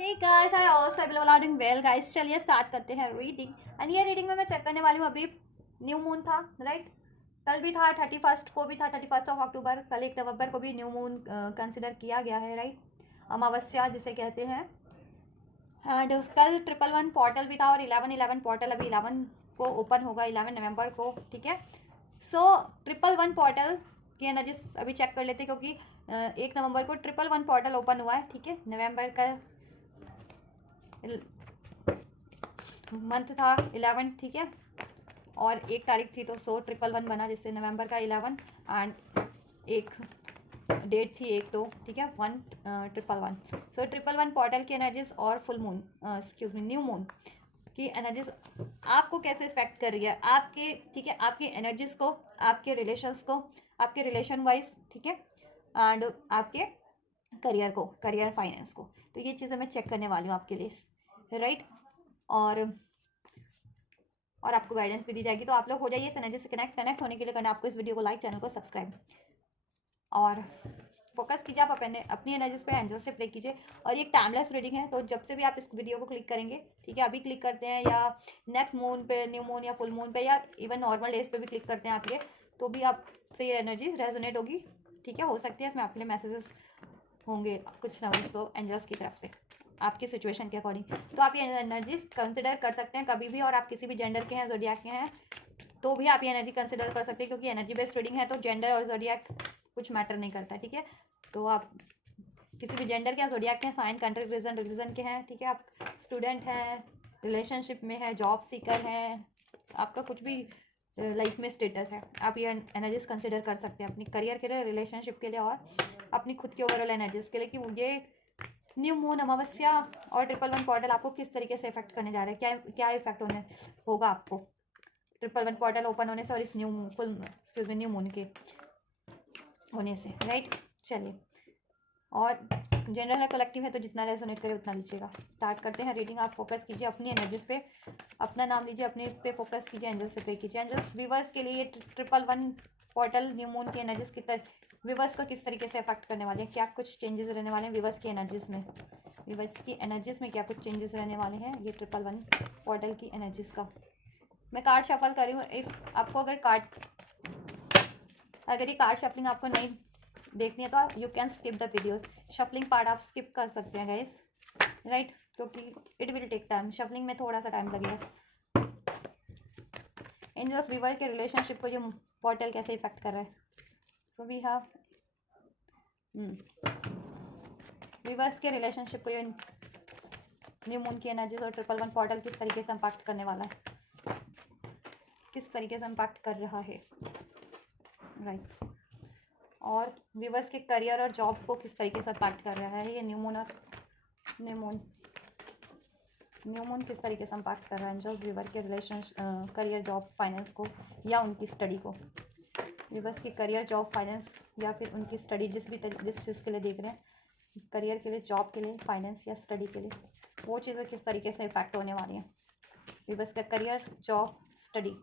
Hey guys, I also am doing well guys. चलिए start करते हैं रीडिंग। एंड ये रीडिंग में मैं चेक करने वाली हूँ। अभी न्यू मून था, राइट? कल भी था, 31st को भी था, 31 अक्टूबर। कल 1 नवंबर को भी न्यू मून कंसिडर किया गया है, राइट? अमावस्या जिसे कहते हैं। एंड कल 111 पोर्टल भी था और 1111 पोर्टल अभी 11 को ओपन होगा, 11 नवंबर को, ठीक है? सो 111 पोर्टल की एनर्जीज अभी चेक कर लेते हैं, क्योंकि 1 नवंबर को 111 पोर्टल ओपन हुआ है, ठीक है? नवंबर का मंथ था 11, ठीक है? और 1 तारीख थी, तो 100 111 बना, जिससे नवंबर का 11 एंड एक डेट थी 1 2, ठीक है? 1 111। सो 111 पोर्टल की एनर्जीज और full moon, excuse me, new moon की एनर्जीज आपको कैसे इफेक्ट कर रही है, आपके, ठीक है, आपकी एनर्जीज को, आपके रिलेशंस को, आपके रिलेशन वाइज, ठीक है? एंड आपके करियर को, करियर फाइनेंस को। तो ये चीज़ें मैं चेक करने वाली हूँ आपके लिए, राइट? और आपको गाइडेंस भी दी जाएगी। तो आप लोग हो जाइए इस एनर्जी से कनेक्ट होने के लिए करना आपको इस वीडियो को लाइक, चैनल को सब्सक्राइब, और फोकस कीजिए आप अपनी एनर्जीज पे, एंजल से प्ले कीजिए। और ये एक टाइमलेस रीडिंग है, तो जब से भी आप इस वीडियो को क्लिक करेंगे, ठीक है, अभी क्लिक करते हैं या नेक्स्ट मून पे, न्यू मून या फुल मून पे, या इवन नॉर्मल डेज पे भी क्लिक करते हैं आप, ये तो भी आपसे ये एनर्जी रेजोनेट होगी, ठीक है? हो सकती है इसमें आपके लिए मैसेजेस होंगे कुछ ना कुछ, तो एंजल्स की तरफ से आपकी सिचुएशन के अकॉर्डिंग। तो आप ये एनर्जीज कंसिडर कर सकते हैं कभी भी, और आप किसी भी जेंडर के हैं, जोडियाक के हैं, तो भी आप ये एनर्जी कंसिडर कर सकते हैं, क्योंकि एनर्जी बेस्ड रीडिंग है, तो जेंडर और जोडियाक कुछ मैटर नहीं करता, ठीक है? तो आप किसी भी जेंडर के हैं, जोडियाक के हैं, साइन, कंट्री, रिलीजन के हैं, ठीक है? आप स्टूडेंट हैं, रिलेशनशिप में है, जॉब सीकर हैं, आपका कुछ भी लाइफ में स्टेटस है, आप ये एनर्जीज कंसिडर कर सकते हैं अपनी करियर के लिए, रिलेशनशिप के लिए, और अपनी खुद के ओवरऑल एनर्जीज के लिए, कि मुझे न्यू मून, अमावस्या और 111 पोर्टल आपको किस तरीके से इफेक्ट करने जा रहे हैं, क्या क्या इफेक्ट होने होगा आपको 111 पोर्टल ओपन होने से, और इस new full, excuse me, new moon के होने से, राइट? चलिए, और जनरल है, कलेक्टिव है, तो जितना रेजोनेट करे उतना लीजिएगा। स्टार्ट करते हैं रीडिंग। आप फोकस कीजिए अपनी एनर्जीज पे, अपना नाम लीजिए, अपने पे फोकस कीजिए, एंजल से प्रे कीजिए। एंजल्स व्यूवर्स के लिए 111 पोर्टल न्यू मून की एनर्जीज की व्यूवर्स को किस तरीके से अफेक्ट करने वाले हैं, क्या कुछ चेंजेस रहने वाले हैं व्यूवर्स की एनर्जीज में, व्यूवर्स की एनर्जीज में क्या कुछ चेंजेस रहने वाले हैं ये 111 पोर्टल की एनर्जीज का। मैं कार्ड शफल कर रही हूँ। इफ आपको अगर ये कार्ड शफलिंग आपको नहीं देखनी है, तो you can skip the videos. Shuffling part आप स्किप कर सकते हैं गाइस, राइट? क्योंकि it will take time, shuffling में थोड़ा सा टाइम लगेगा। एंजल्स वीवर के रिलेशनशिप को जो पोर्टल कैसे इफेक्ट कर रहा है। सो वी हैव वीवर्स के रिलेशनशिप को न्यू मून की एनर्जीज और 111 पोर्टल किस तरीके से इम्पैक्ट करने वाला है, किस तरीके से इम्पैक्ट कर रहा है, राइट? और व्यूवर्स के करियर और जॉब को किस तरीके से इम्पैक्ट कर रहा है ये न्यू मून, और न्यू मून किस तरीके से इम्पैक्ट कर रहा है एंजल्स व्यूवर के रिलेशन, करियर, जॉब, फाइनेंस को, या उनकी स्टडी को। व्यूवर्स के करियर, जॉब, फाइनेंस, या फिर उनकी स्टडी, जिस चीज़ के लिए देख रहे हैं, करियर के लिए, जॉब के लिए, फाइनेंस या स्टडी के लिए, वो चीज़ें किस तरीके से इफेक्ट होने वाली हैं। व्यूवर्स का करियर, जॉब, स्टडी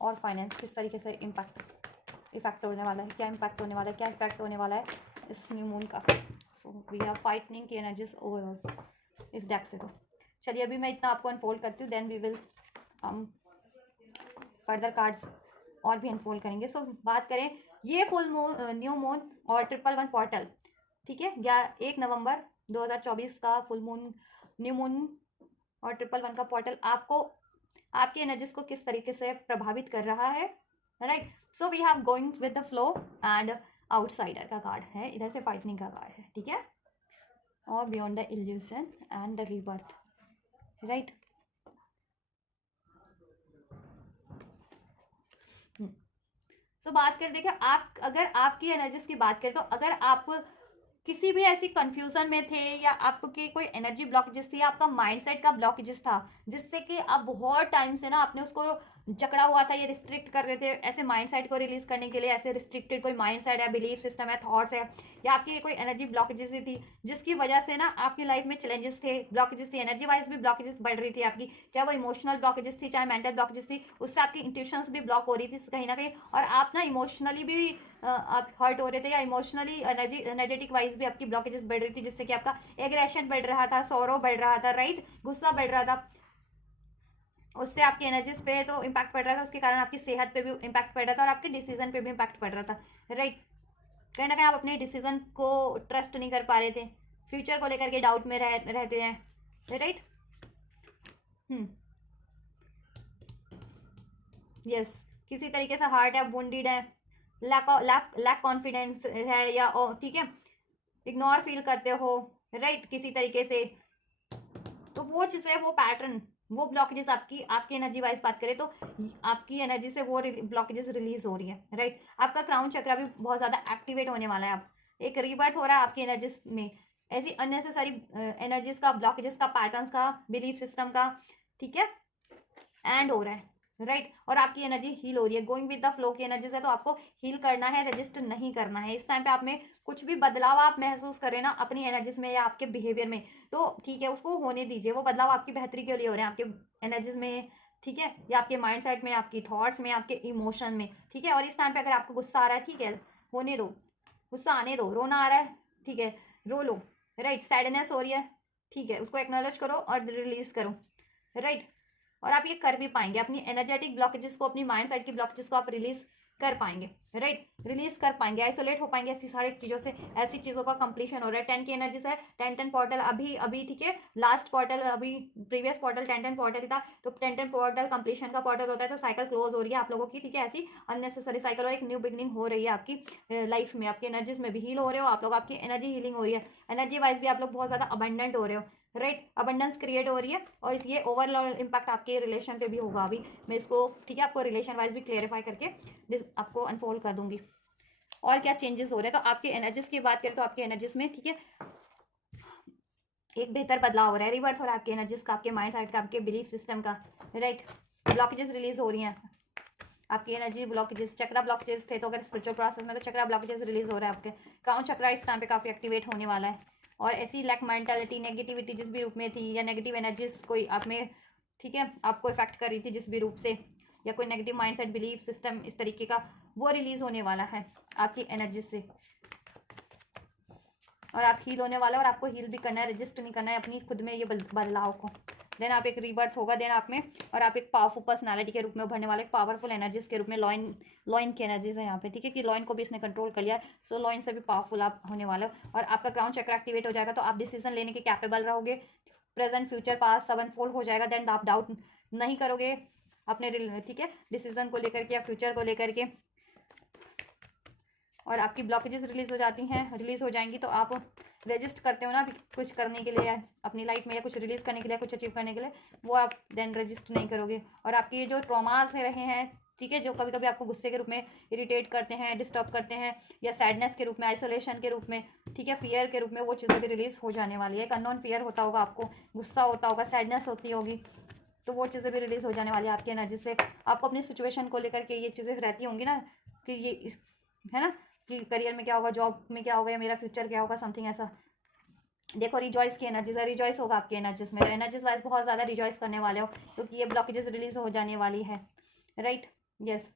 और फाइनेंस किस तरीके से इफेक्ट होने वाला है, क्या इम्पैक्ट होने वाला है, क्या इफेक्ट होने वाला है इस न्यू मून का। सो वी आर फाइटनिंग की एनर्जीज ओवरऑल इस डेक से। तो चलिए अभी मैं इतना आपको अनफोल्ड करती हूँ, देन वी विल हम फर्दर कार्ड्स और भी अनफोल्ड करेंगे। सो बात करें ये फुल मून, न्यू मून और 111 पोर्टल, ठीक है? या 1 नवंबर 2024 का फुल मून, न्यू मून और 111 का पोर्टल आपको, आपकी एनर्जीज को किस तरीके से प्रभावित कर रहा है, right? So we have going with the flow, and outsider का कार्ड है, इधर से फाइटनिंग का कार्ड है, ठीक है? और beyond the illusion and the rebirth, right? So बात करें, देखिए, आप अगर आपकी एनर्जीज की बात करें, तो अगर आप किसी भी ऐसी कंफ्यूजन में थे, या आपके कोई एनर्जी ब्लॉकेजेस थी, या आपका माइंडसेट का ब्लॉकेजेस था, जिससे कि आप बहुत टाइम से ना आपने उसको जकड़ा हुआ था, ये रिस्ट्रिक्ट कर रहे थे ऐसे माइंड सेट को रिलीज करने के लिए, ऐसे रिस्ट्रिक्टेड कोई माइंड सेट है, बिलीफ सिस्टम है, थॉट्स है, या आपकी कोई एनर्जी ब्लॉकेजेस थी जिसकी वजह से ना आपकी लाइफ में चैलेंजेस थे, ब्लॉकेजेस थी, एनर्जी वाइज भी ब्लॉकेजेस बढ़ रही थी आपकी, चाहे वो इमोशनल ब्लॉकेजेस थी, चाहे मेंटल ब्लॉकेजेस थी, उससे आपकी इंट्यूशंस भी ब्लॉक हो रही थी कहीं ना कहीं, और आप ना इमोशनली भी आप हर्ट हो रहे थे, या इमोशनली एनर्जेटिक वाइज भी आपकी ब्लॉकेजेस बढ़ रही थी, जिससे कि आपका एग्रेशन बढ़ रहा था, सौरव बढ़ रहा था, राइट, गुस्सा बढ़ रहा था, उससे आपकी एनर्जीज पे तो इम्पैक्ट पड़ रहा था, उसके कारण आपकी सेहत पे भी इम्पैक्ट पड़ रहा था, और आपके डिसीजन पे भी इम्पैक्ट पड़ रहा था, राइट। कहीं ना कहीं आप अपने डिसीजन को ट्रस्ट नहीं कर पा रहे थे, फ्यूचर को लेकर के डाउट में रहते हैं, राइट। यस, किसी तरीके से हार्ट है, वुंडेड है, लैक कॉन्फिडेंस है, या ठीक है, इग्नोर फील करते हो, राइट, किसी तरीके से, तो वो चीज़ है, वो पैटर्न, वो ब्लॉकेजेस आपकी आपकी एनर्जी वाइज बात करें तो आपकी एनर्जी से वो ब्लॉकेजेस रिलीज हो रही है, राइट। आपका क्राउन चक्रा भी बहुत ज़्यादा एक्टिवेट होने वाला है, अब एक रीबर्थ हो रहा है आपकी एनर्जीज में, ऐसी अननेसेसरी एनर्जीज का, ब्लॉकेजेस का, पैटर्न्स का, बिलीफ सिस्टम का, ठीक है, एंड हो रहा है, राइट। और आपकी एनर्जी हील हो रही है, गोइंग विद द फ्लो की एनर्जीज है, तो आपको हील करना है, रजिस्ट नहीं करना है। इस टाइम पे आप में कुछ भी बदलाव आप महसूस करें ना अपनी एनर्जीज में या आपके बिहेवियर में, तो ठीक है, उसको होने दीजिए, वो बदलाव आपकी बेहतरी के लिए हो रहे हैं, आपके एनर्जीज में, ठीक है, या आपके माइंड सेट में, आपकी थॉट्स में, आपके इमोशन में, ठीक है। और इस टाइम पे अगर आपको गुस्सा आ रहा है, ठीक है, होने दो, गुस्सा आने दो, रोना आ रहा है, ठीक है, रो लो, राइट, सैडनेस हो रही है, ठीक है, उसको एक्नॉलेज करो और रिलीज करो, राइट। और आप ये कर भी पाएंगे, अपनी एनर्जेटिक ब्लॉकेजेस को, अपनी माइंड सेट की ब्लॉकेजेस को आप रिलीज कर पाएंगे, राइट, रिलीज कर पाएंगे, आइसोलेट हो पाएंगे ऐसी सारी चीज़ों से, ऐसी चीज़ों का कंप्लीशन हो रहा है। 10 की एनर्जी से 10 पोर्टल अभी अभी, ठीक है, लास्ट पोर्टल अभी, प्रीवियस पोर्टल 10 पोर्टल ही था, तो 10 पोर्टल कंप्लीशन का पोर्टल होता है, तो साइकिल क्लोज हो रही है आप लोगों की, ठीक है, ऐसी अननेसेसरी साइकिल, और एक न्यू बिगनिंग हो रही है आपकी लाइफ में, आपकी एनर्जीज में भी हील हो रहे हो आप लोग, आपकी एनर्जी हीलिंग हो रही है, एनर्जी वाइज भी आप लोग बहुत ज़्यादा अबंडेंट हो रहे हो, राइट, अबंडेंस क्रिएट हो रही है, और ये ओवरऑल इम्पैक्ट आपके रिलेशन पे भी होगा। अभी मैं इसको, ठीक है, आपको रिलेशन वाइज भी क्लेरिफाई करके आपको अनफोल्ड कर दूंगी, और क्या चेंजेस हो रहे हैं। तो आपके एनर्जीज की बात करें तो आपके एनर्जीज में, ठीक है, एक बेहतर बदलाव हो रहा है, रिवर्स हो रहा है आपकी एनर्जीज का, आपके माइंड सेट का, आपके बिलीफ सिस्टम का, राइट, ब्लॉकेजेस रिलीज हो रही हैं, आपकी एनर्जी ब्लॉकेजेस, चक्रा ब्लॉकेजेस थे तो अगर स्पिरिचुअल प्रोसेस में, तो चक्रा ब्लॉकेजेस रिलीज हो रहा है आपके, क्राउन चक्रा इस टाइम पे काफी एक्टिवेट होने वाला है, और ऐसी लैक मेंटालिटी, नेगेटिविटी जिस भी रूप में थी, या नेगेटिव एनर्जीज कोई आप में, ठीक है, आपको इफेक्ट कर रही थी जिस भी रूप से, या कोई नेगेटिव माइंडसेट, बिलीफ सिस्टम इस तरीके का, वो रिलीज होने वाला है आपकी एनर्जी से, और आप हील होने वाला है, और आपको हील भी करना है, रजिस्ट नहीं करना है अपनी खुद में ये बदलाव को, देन आप एक रीबर्थ होगा, देन आप में, और आप एक पावरफुल पर्सनालिटी के रूप में उभरने वाले, पावरफुल एनर्जीज के रूप में, लॉइन की एनर्जीज है यहाँ पे, ठीक है, कि लॉइन को भी इसने कंट्रोल कर लिया, सो लॉइन से भी पावरफुल आप होने वाले हो, और आपका क्राउन चक्र एक्टिवेट हो जाएगा, तो आप डिसीजन लेने के कैपेबल रहोगे, प्रेजेंट फ्यूचर पास सेवन फोल्ड हो जाएगा, देन आप डाउट नहीं करोगे अपने, ठीक है, डिसीजन को लेकर के या फ्यूचर को लेकर के, और आपकी ब्लॉकेजेस रिलीज हो जाती हैं, रिलीज हो जाएंगी, तो आप रजिस्ट करते हो ना कुछ करने के लिए अपनी लाइफ में, या कुछ रिलीज करने के लिए, कुछ अचीव करने के लिए, वो आप देन रजिस्ट नहीं करोगे, और आपके ये जो ट्रॉमास रहे हैं, ठीक है, जो कभी कभी आपको गुस्से के रूप में इरिटेट करते हैं, डिस्टर्ब करते हैं, या सैडनेस के रूप में, आइसोलेशन के रूप में, ठीक है, फियर के रूप में, वो चीज़ें भी रिलीज हो जाने वाली है। एक अननोन फियर होता होगा आपको, गुस्सा होता होगा, सैडनेस होती होगी, तो वो चीज़ें भी रिलीज हो जाने वाली है आपकी एनर्जी से। आपको अपनी सिचुएशन को लेकर के ये चीज़ें रहती होंगी ना, कि ये है ना, कि करियर में क्या होगा, जॉब में क्या होगा, या मेरा फ्यूचर क्या होगा, समथिंग ऐसा। देखो, रिजॉइस की एनर्जीज है, रिजॉइस होगा आपकी एनर्जीज में, एनर्जीज वाइज बहुत ज़्यादा रिजॉइस करने वाले हो, क्योंकि ये ब्लॉकेजेस रिलीज हो जाने वाली है, राइट, यस।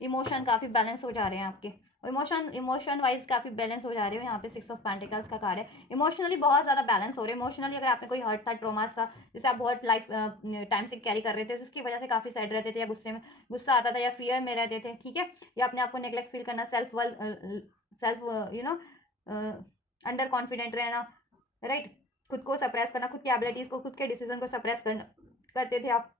इमोशन काफ़ी बैलेंस हो जा रहे हैं आपके, इमोशन वाइज काफ़ी बैलेंस हो जा रहे हो। यहाँ पे 6 ऑफ पेंटिकल्स का कार्ड है, इमोशनली बहुत ज़्यादा बैलेंस हो रहे हैं। इमोशनली अगर आप में कोई हर्ट था, ट्रोमास था, जैसे आप बहुत लाइफ टाइम से कैरी कर रहे थे, उसकी वजह से काफ़ी सैड रहते थे, या गुस्सा आता था, या फियर में रहते थे, ठीक है, या अपने आप को नेग्लेक्ट फील करना, self you know under confident रहना, राइट, खुद को सप्रेस करना, खुद की एबिलिटीज़ को, खुद के डिसीजन को सप्रेस करना करते थे आप,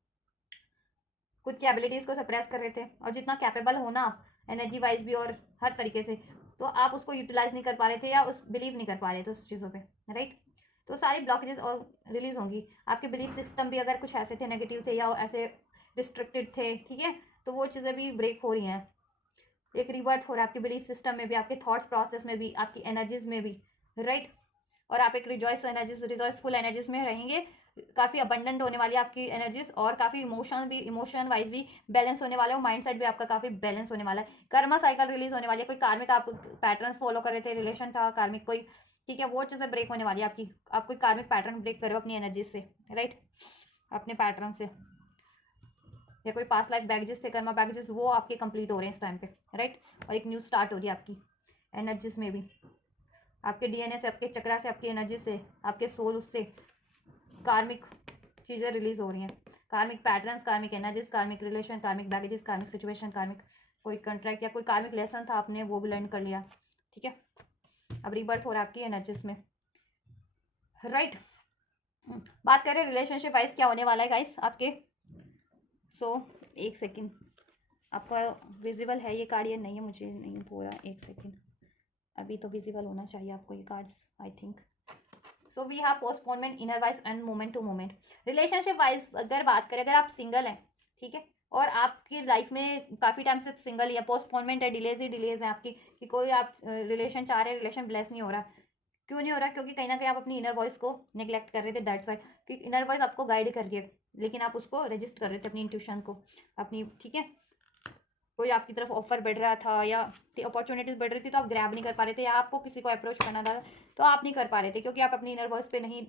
खुद की एबिलिटीज़ को सप्रेस कर रहे थे, और जितना कैपेबल होना आप एनर्जी वाइज भी और हर तरीके से, तो आप उसको यूटिलाइज नहीं कर पा रहे थे, या उस बिलीव नहीं कर पा रहे थे उस चीज़ों पे, राइट। तो सारी ब्लॉकेजेस और रिलीज होंगी। आपके बिलीफ सिस्टम भी अगर कुछ ऐसे थे, नेगेटिव थे, या ऐसे रिस्ट्रिक्टेड थे, ठीक है, तो वो चीज़ें भी ब्रेक हो रही हैं, एक रिवर्थ हो रहा है आपके बिलीफ सिस्टम में भी, आपके थॉट प्रोसेस में भी, आपकी एनर्जीज में भी, राइट। और आप एक रिजॉयसफुल एनर्जीज में रहेंगे। काफ़ी अबंडेंट होने वाली है आपकी एनर्जीज, और काफ़ी इमोशन वाइज भी बैलेंस होने वाला है, और माइंड सेट भी आपका काफ़ी बैलेंस होने वाला है। कर्मा साइकिल रिलीज होने वाली है, कोई कार्मिक आप पैटर्न्स फॉलो कर रहे थे, रिलेशन था कार्मिक कोई, ठीक है, वो चीज़ें ब्रेक होने वाली है आपकी। आप कोई कार्मिक पैटर्न ब्रेक करो अपनी एनर्जी से, राइट, अपने पैटर्न से, या कोई पास्ट लाइफ बैगेजेस थे, कर्मा बैगेजेस, वो आपके कंप्लीट हो रहे हैं इस टाइम पे, राइट। और एक न्यू स्टार्ट हो रही है आपकी एनर्जीज में भी, आपके डीएनए से, आपके चक्रा से, आपकी एनर्जी से, आपके सोल, उससे कार्मिक चीज़ें रिलीज हो रही हैं। कार्मिक पैटर्न्स, कार्मिक एनर्जीज, कार्मिक रिलेशन, कार्मिक बैगेजेस, कार्मिक सिचुएशन, कार्मिक कोई कॉन्ट्रैक्ट या कोई कार्मिक लेसन था आपने वो भी लर्न कर लिया, ठीक है। अब रीबर्थ हो रहा है आपकी एनर्जीज में, राइट। बात करें रिलेशनशिप वाइज क्या होने वाला है गाइस आपके। एक सेकेंड, आपका विजिबल है ये कार्ड या नहीं है मुझे नहीं हो रहा, एक सेकेंड, अभी तो विजिबल होना चाहिए आपको ये cards, I think. So we have postponement, inner wise and moment to moment. Relationship wise अगर बात करें, अगर आप सिंगल हैं, ठीक है, और आपकी लाइफ में काफ़ी टाइम से सिंगल ही है, पोस्टपोनमेंट है, डिलेज ही डिलेज है आपकी, कि कोई आप रिलेशन चाह रहे हैं, रिलेशन ब्लेस नहीं हो रहा। क्यों नहीं हो रहा? क्योंकि कहीं ना कहीं आप अपनी इनर वॉइस को नेग्लेक्ट कर रहे थे, दैट्स वाई। क्योंकि इनर वॉइस आपको गाइड कर रही है, लेकिन आप उसको रजिस्ट कर रहे थे, अपनी इंट्यूशन को, अपनी, ठीक है। कोई आपकी तरफ ऑफर बढ़ रहा था या अपॉर्चुनिटीज बढ़ रही थी, तो आप ग्रैब नहीं कर पा रहे थे, या आपको किसी को अप्रोच करना था तो आप नहीं कर पा रहे थे, क्योंकि आप अपनी इनर वॉइस पे नहीं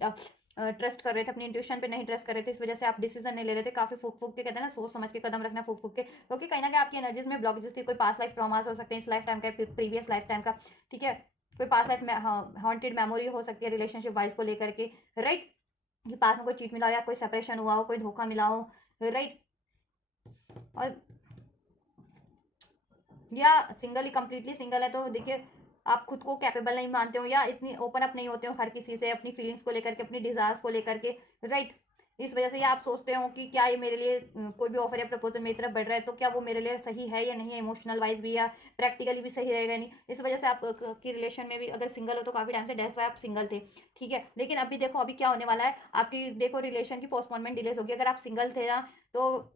ट्रस्ट कर रहे थे, अपनी इंट्यूशन पे नहीं ट्रस्ट कर रहे थे। इस वजह से आप डिसीजन नहीं ले रहे थे, काफी फूक फूक के, कहते हैं ना, सोच समझ के कदम रखना, फूक फूक के, क्योंकि कहीं ना कहीं आपकी एनर्जीज में ब्लॉकेजेस थी। कोई पास्ट लाइफ ट्रॉमास हो सकते हैं, इस लाइफ टाइम का, प्रीवियस लाइफ टाइम का, ठीक है। कोई पास्ट लाइफ में हॉन्टेड मेमोरी हो सकती है रिलेशनशिप वाइज को लेकर के, राइट, कि पास में कोई चीट मिला हो, या कोई सेपरेशन हुआ हो, कोई धोखा मिला हो, राइट। और या सिंगल ही, कंप्लीटली सिंगल है तो देखिए, आप खुद को कैपेबल नहीं मानते हो, या इतनी ओपन अप नहीं होते हो हर किसी से, अपनी फीलिंग्स को लेकर के, अपनी डिजायर्स को लेकर के, राइट। इस वजह से ये आप सोचते हो कि क्या ये मेरे लिए कोई भी ऑफर या प्रपोजल मेरी तरफ बढ़ रहा है तो क्या वो मेरे लिए सही है या नहीं है, इमोशनल वाइज भी या प्रैक्टिकली भी सही रहेगा नहीं। इस वजह से आप की रिलेशन में भी अगर सिंगल हो तो काफी टाइम से डेट्स वाई आप सिंगल थे, ठीक है। लेकिन अभी देखो, अभी क्या होने वाला है आपकी, देखो रिलेशन की पोस्टपोनमेंट डिलेज होगी। अगर आप सिंगल थे ना, तो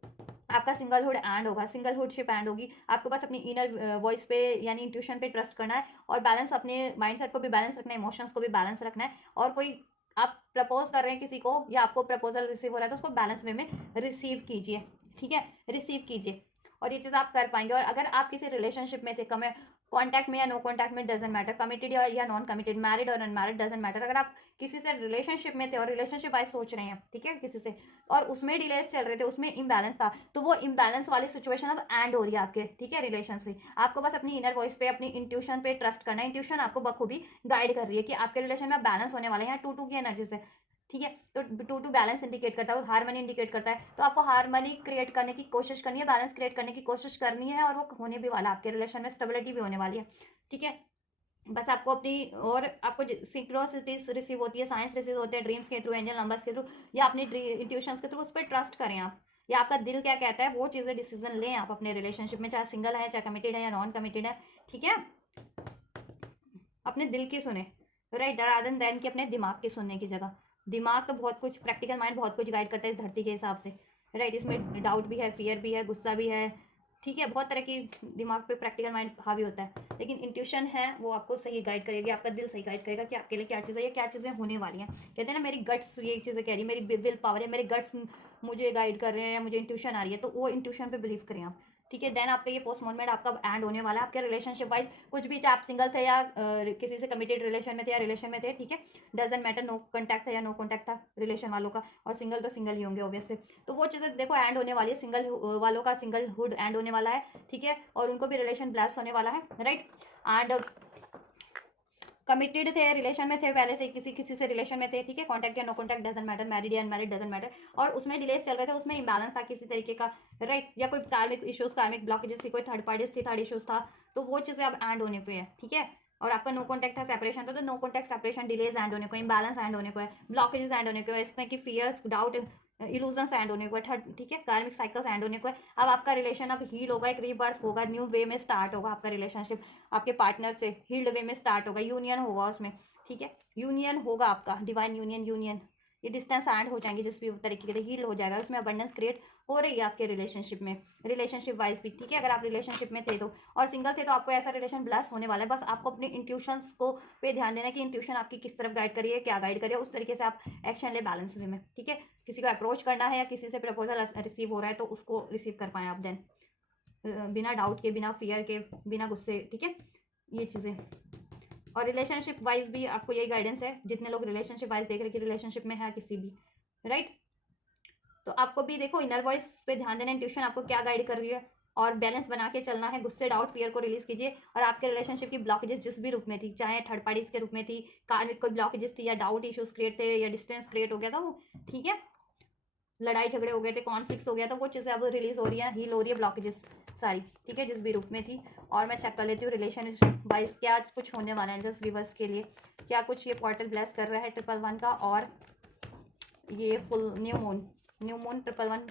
आपका सिंगलहुड एंड होगा, सिंगलहुडशिप एंड होगी। आपको बस अपनी इनर वॉइस पे यानी इंट्यूशन पे ट्रस्ट करना है, और बैलेंस, अपने माइंडसेट को भी बैलेंस रखना है, इमोशंस को भी बैलेंस रखना है। और कोई आप प्रपोज कर रहे हैं किसी को, या आपको प्रपोजल रिसीव हो रहा है, तो उसको बैलेंस वे में रिसीव कीजिए, ठीक है, रिसीव कीजिए। और ये चीज़ आप कर पाएंगे। और अगर आप किसी रिलेशनशिप में थे, कमें कॉन्टैक्ट में या नो कॉन्टैक्ट में, डजेंट मैटर, कमिटेड या नॉन कमिटेड, मैरिड और अनमैरिड, डजेंट मैटर। अगर आप किसी से रिलेशनशिप में थे और रिलेशनशिप वाइज सोच रहे हैं, ठीक है, किसी से, और उसमें डिलेस चल रहे थे, उसमें इम्बैलेंस था, तो वो इम्बैलेंस वाली सिचुएशन अब एंड हो रही है आपके, ठीक है, रिलेशन से। आपको बस अपनी इनर वॉइस पे, अपनी इंट्यूशन पे ट्रस्ट करना है। इंट्यूशन आपको बखूबी गाइड कर रही है कि आपके रिलेशन में बैलेंस होने वाला है। यहाँ 2-2 की एनर्जी से, ठीक है, तो 2-2 बैलेंस इंडिकेट करता है, हारमनी इंडिकेट करता है। तो आपको हारमनी क्रिएट करने की कोशिश करनी है, बैलेंस क्रिएट करने की कोशिश करनी है, और वो होने भी वाला है। आपके रिलेशन में स्टेबिलिटी भी होने वाली है, ठीक है। बस आपको अपनी, और आपको सिंक्रोसिटीज रिसीव होती है, साइंस रिसीव होते हैं ड्रीम्स के थ्रू, एंजल नंबर्स के थ्रू, या अपनी इंट्यूशंस के थ्रू, उस पर ट्रस्ट करें आप, या आपका दिल क्या कहता है वो चीज़ें डिसीजन लें आप अपने रिलेशनशिप में, चाहे सिंगल है, चाहे कमिटेड है या नॉन कमिटेड है, ठीक है। अपने दिल की सुने, राइट, रादर देन कि अपने दिमाग की सुनने की जगह। दिमाग तो बहुत कुछ, प्रैक्टिकल माइंड बहुत कुछ गाइड करता है इस धरती के हिसाब से, राइट। इसमें डाउट भी है, फियर भी है, गुस्सा भी है, ठीक है, बहुत तरह की दिमाग पे प्रैक्टिकल माइंड हावी होता है। लेकिन इंट्यूशन है वो आपको सही गाइड करेगी, आपका दिल सही गाइड करेगा कि आपके लिए क्या चीज़ है या क्या चीज़ें होने वाली हैं। कहते हैं ना, मेरी गट्स ये चीज़ें कह रही है, मेरी विल पावर है, मेरे गट्स मुझे गाइड कर रहे हैं, मुझे इंट्यूशन आ रही है, तो वो इंट्यूशन पे बिलीव करें आप, ठीक है। देन आपका ये पोस्टपोनमेंट आपका एंड होने वाला है। आपके रिलेशनशिप वाइज कुछ भी, चाहे आप सिंगल थे या किसी से कमिटेड रिलेशन में थे या रिलेशन में थे, ठीक है, डजेंट मैटर, नो कॉन्टैक्ट था या नो कॉन्टैक्ट था रिलेशन वालों का, और सिंगल तो सिंगल ही होंगे ऑब्वियसली। तो वो चीज़ें देखो एंड होने वाली है, सिंगल वालों का सिंगलहुड एंड होने वाला है, ठीक है, और उनको भी रिलेशन ब्लेस होने वाला है, राइट। एंड कमिटेड थे, रिलेशन में थे पहले से, किसी किसी से रिलेशन में थे, ठीक है, कॉन्टैक्ट या no contact doesn't matter, married या अनमैरिड डजंट मैटर, और उसमें डिलेस चल रहे थे, उसमें इम्बैलेंस था किसी तरीके का, राइट, या कोई कार्मिक इश्यूज, कार्मिक ब्लॉकेजेस थी, कोई थर्ड पार्टीज थी, थर्ड इश्यूज था, तो वो चीज़ें अब एंड होने पे है, ठीक है। और आपका नो कॉन्टैक्ट था, सेपरेशन था, तो no contact separation delays end होने को, इम्बैलेंस एंड होने को है, ब्लॉकेजेस एंड होने को है, इसमें कि फियर्स, डाउट, इल्यूजन्स एंड होने को है, थर्ड, ठीक है, कार्मिक साइकिल्स एंड होने को है। अब आपका रिलेशन अब हील होगा, एक रीबर्थ होगा, न्यू वे में स्टार्ट होगा आपका रिलेशनशिप, आपके पार्टनर से हील्ड वे में स्टार्ट होगा, यूनियन होगा उसमें, ठीक है, यूनियन होगा आपका, डिवाइन यूनियन, यूनियन ये डिस्टेंस एंड हो जाएंगे जिस भी तरीके से, हील हो जाएगा, उसमें अबंडेंस क्रिएट हो रही है आपके रिलेशनशिप में, रिलेशनशिप वाइज भी, ठीक है। अगर आप रिलेशनशिप में थे तो, और सिंगल थे तो आपको ऐसा रिलेशन ब्लेस होने वाला है। बस आपको अपने इंट्यूशंस को पे ध्यान देना कि इंट्यूशन आपकी किस तरफ गाइड करिए, क्या गाइड करिए, उस तरीके से आप एक्शन ले बैलेंस वे में, ठीक है। किसी को अप्रोच करना है या किसी से प्रपोजल रिसीव हो रहा है तो उसको रिसीव कर पाएँ आप देन, बिना डाउट के, बिना फियर के, बिना गुस्से, ठीक है, ये चीज़ें। और रिलेशनशिप वाइज भी आपको यही गाइडेंस है, जितने लोग रिलेशनशिप वाइज देख रहे कि रिलेशनशिप में है किसी भी, राइट। तो आपको भी देखो इनर वॉइस पे ध्यान देना, इंट्यूशन आपको क्या गाइड कर रही है, और बैलेंस बना के चलना है। गुस्से, डाउट, फियर को रिलीज कीजिए। और आपके रिलेशनशिप की ब्लॉकेजेस जिस भी रूप में थी, चाहे थर्ड पार्टीज के रूप में थी, कार्मिक कोई ब्लॉकेजेस थी, या डाउट इश्यूज क्रिएट थे, या डिस्टेंस क्रिएट हो गया था वो, ठीक है, लड़ाई झगड़े हो गए थे, कॉन्फ्लिक्ट्स हो गया, तो वो चीज़ें अब रिलीज हो रही है, हील हो रही है, ब्लॉकेजेस सारी, ठीक है, जिस भी रूप में थी। और मैं चेक कर लेती हूँ रिलेशनशिप वाइज क्या कुछ होने वाला है जस्ट व्यूअर्स के लिए, क्या कुछ ये पोर्टल ब्लेस कर रहा है 111 का। और ये फुल न्यू मून 111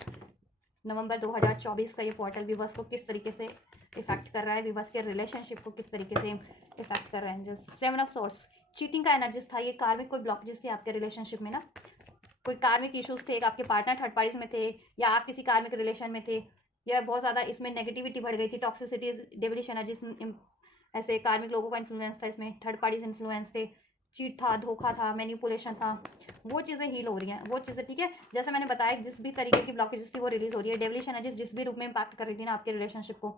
नवंबर 2024 का ये पोर्टल व्यूअर्स को किस तरीके से इफेक्ट कर रहा है, व्यूअर्स के रिलेशनशिप को किस तरीके से इफेक्ट कर रहा है। जस्ट 7 ऑफ सोर्स, चीटिंग का एनर्जीज था ये, कार्मिक कोई ब्लॉकेजेस थे आपके रिलेशनशिप में ना, कोई कार्मिक इश्यूज थे, आपके पार्टनर थर्ड पार्टीज में थे, या आप किसी कार्मिक रिलेशन में थे, या बहुत ज़्यादा इसमें नेगेटिविटी बढ़ गई थी, टॉक्सिसिटी, डेविलिश एनर्जीज, ऐसे कार्मिक लोगों का इन्फ्लुएंस था इसमें, थर्ड पार्टीज इन्फ्लुएंस थे, चीट था, धोखा था, मैनिपुलेशन था, वो चीज़ें हील हो रही हैं, वो चीज़ें, ठीक है। जैसे मैंने बताया जिस भी तरीके की ब्लॉकेजेस थी वो रिलीज हो रही है, डेविलिश एनर्जीज जिस भी रूप में इम्पैक्ट कर रही थी ना आपके रिलेशनशिप को,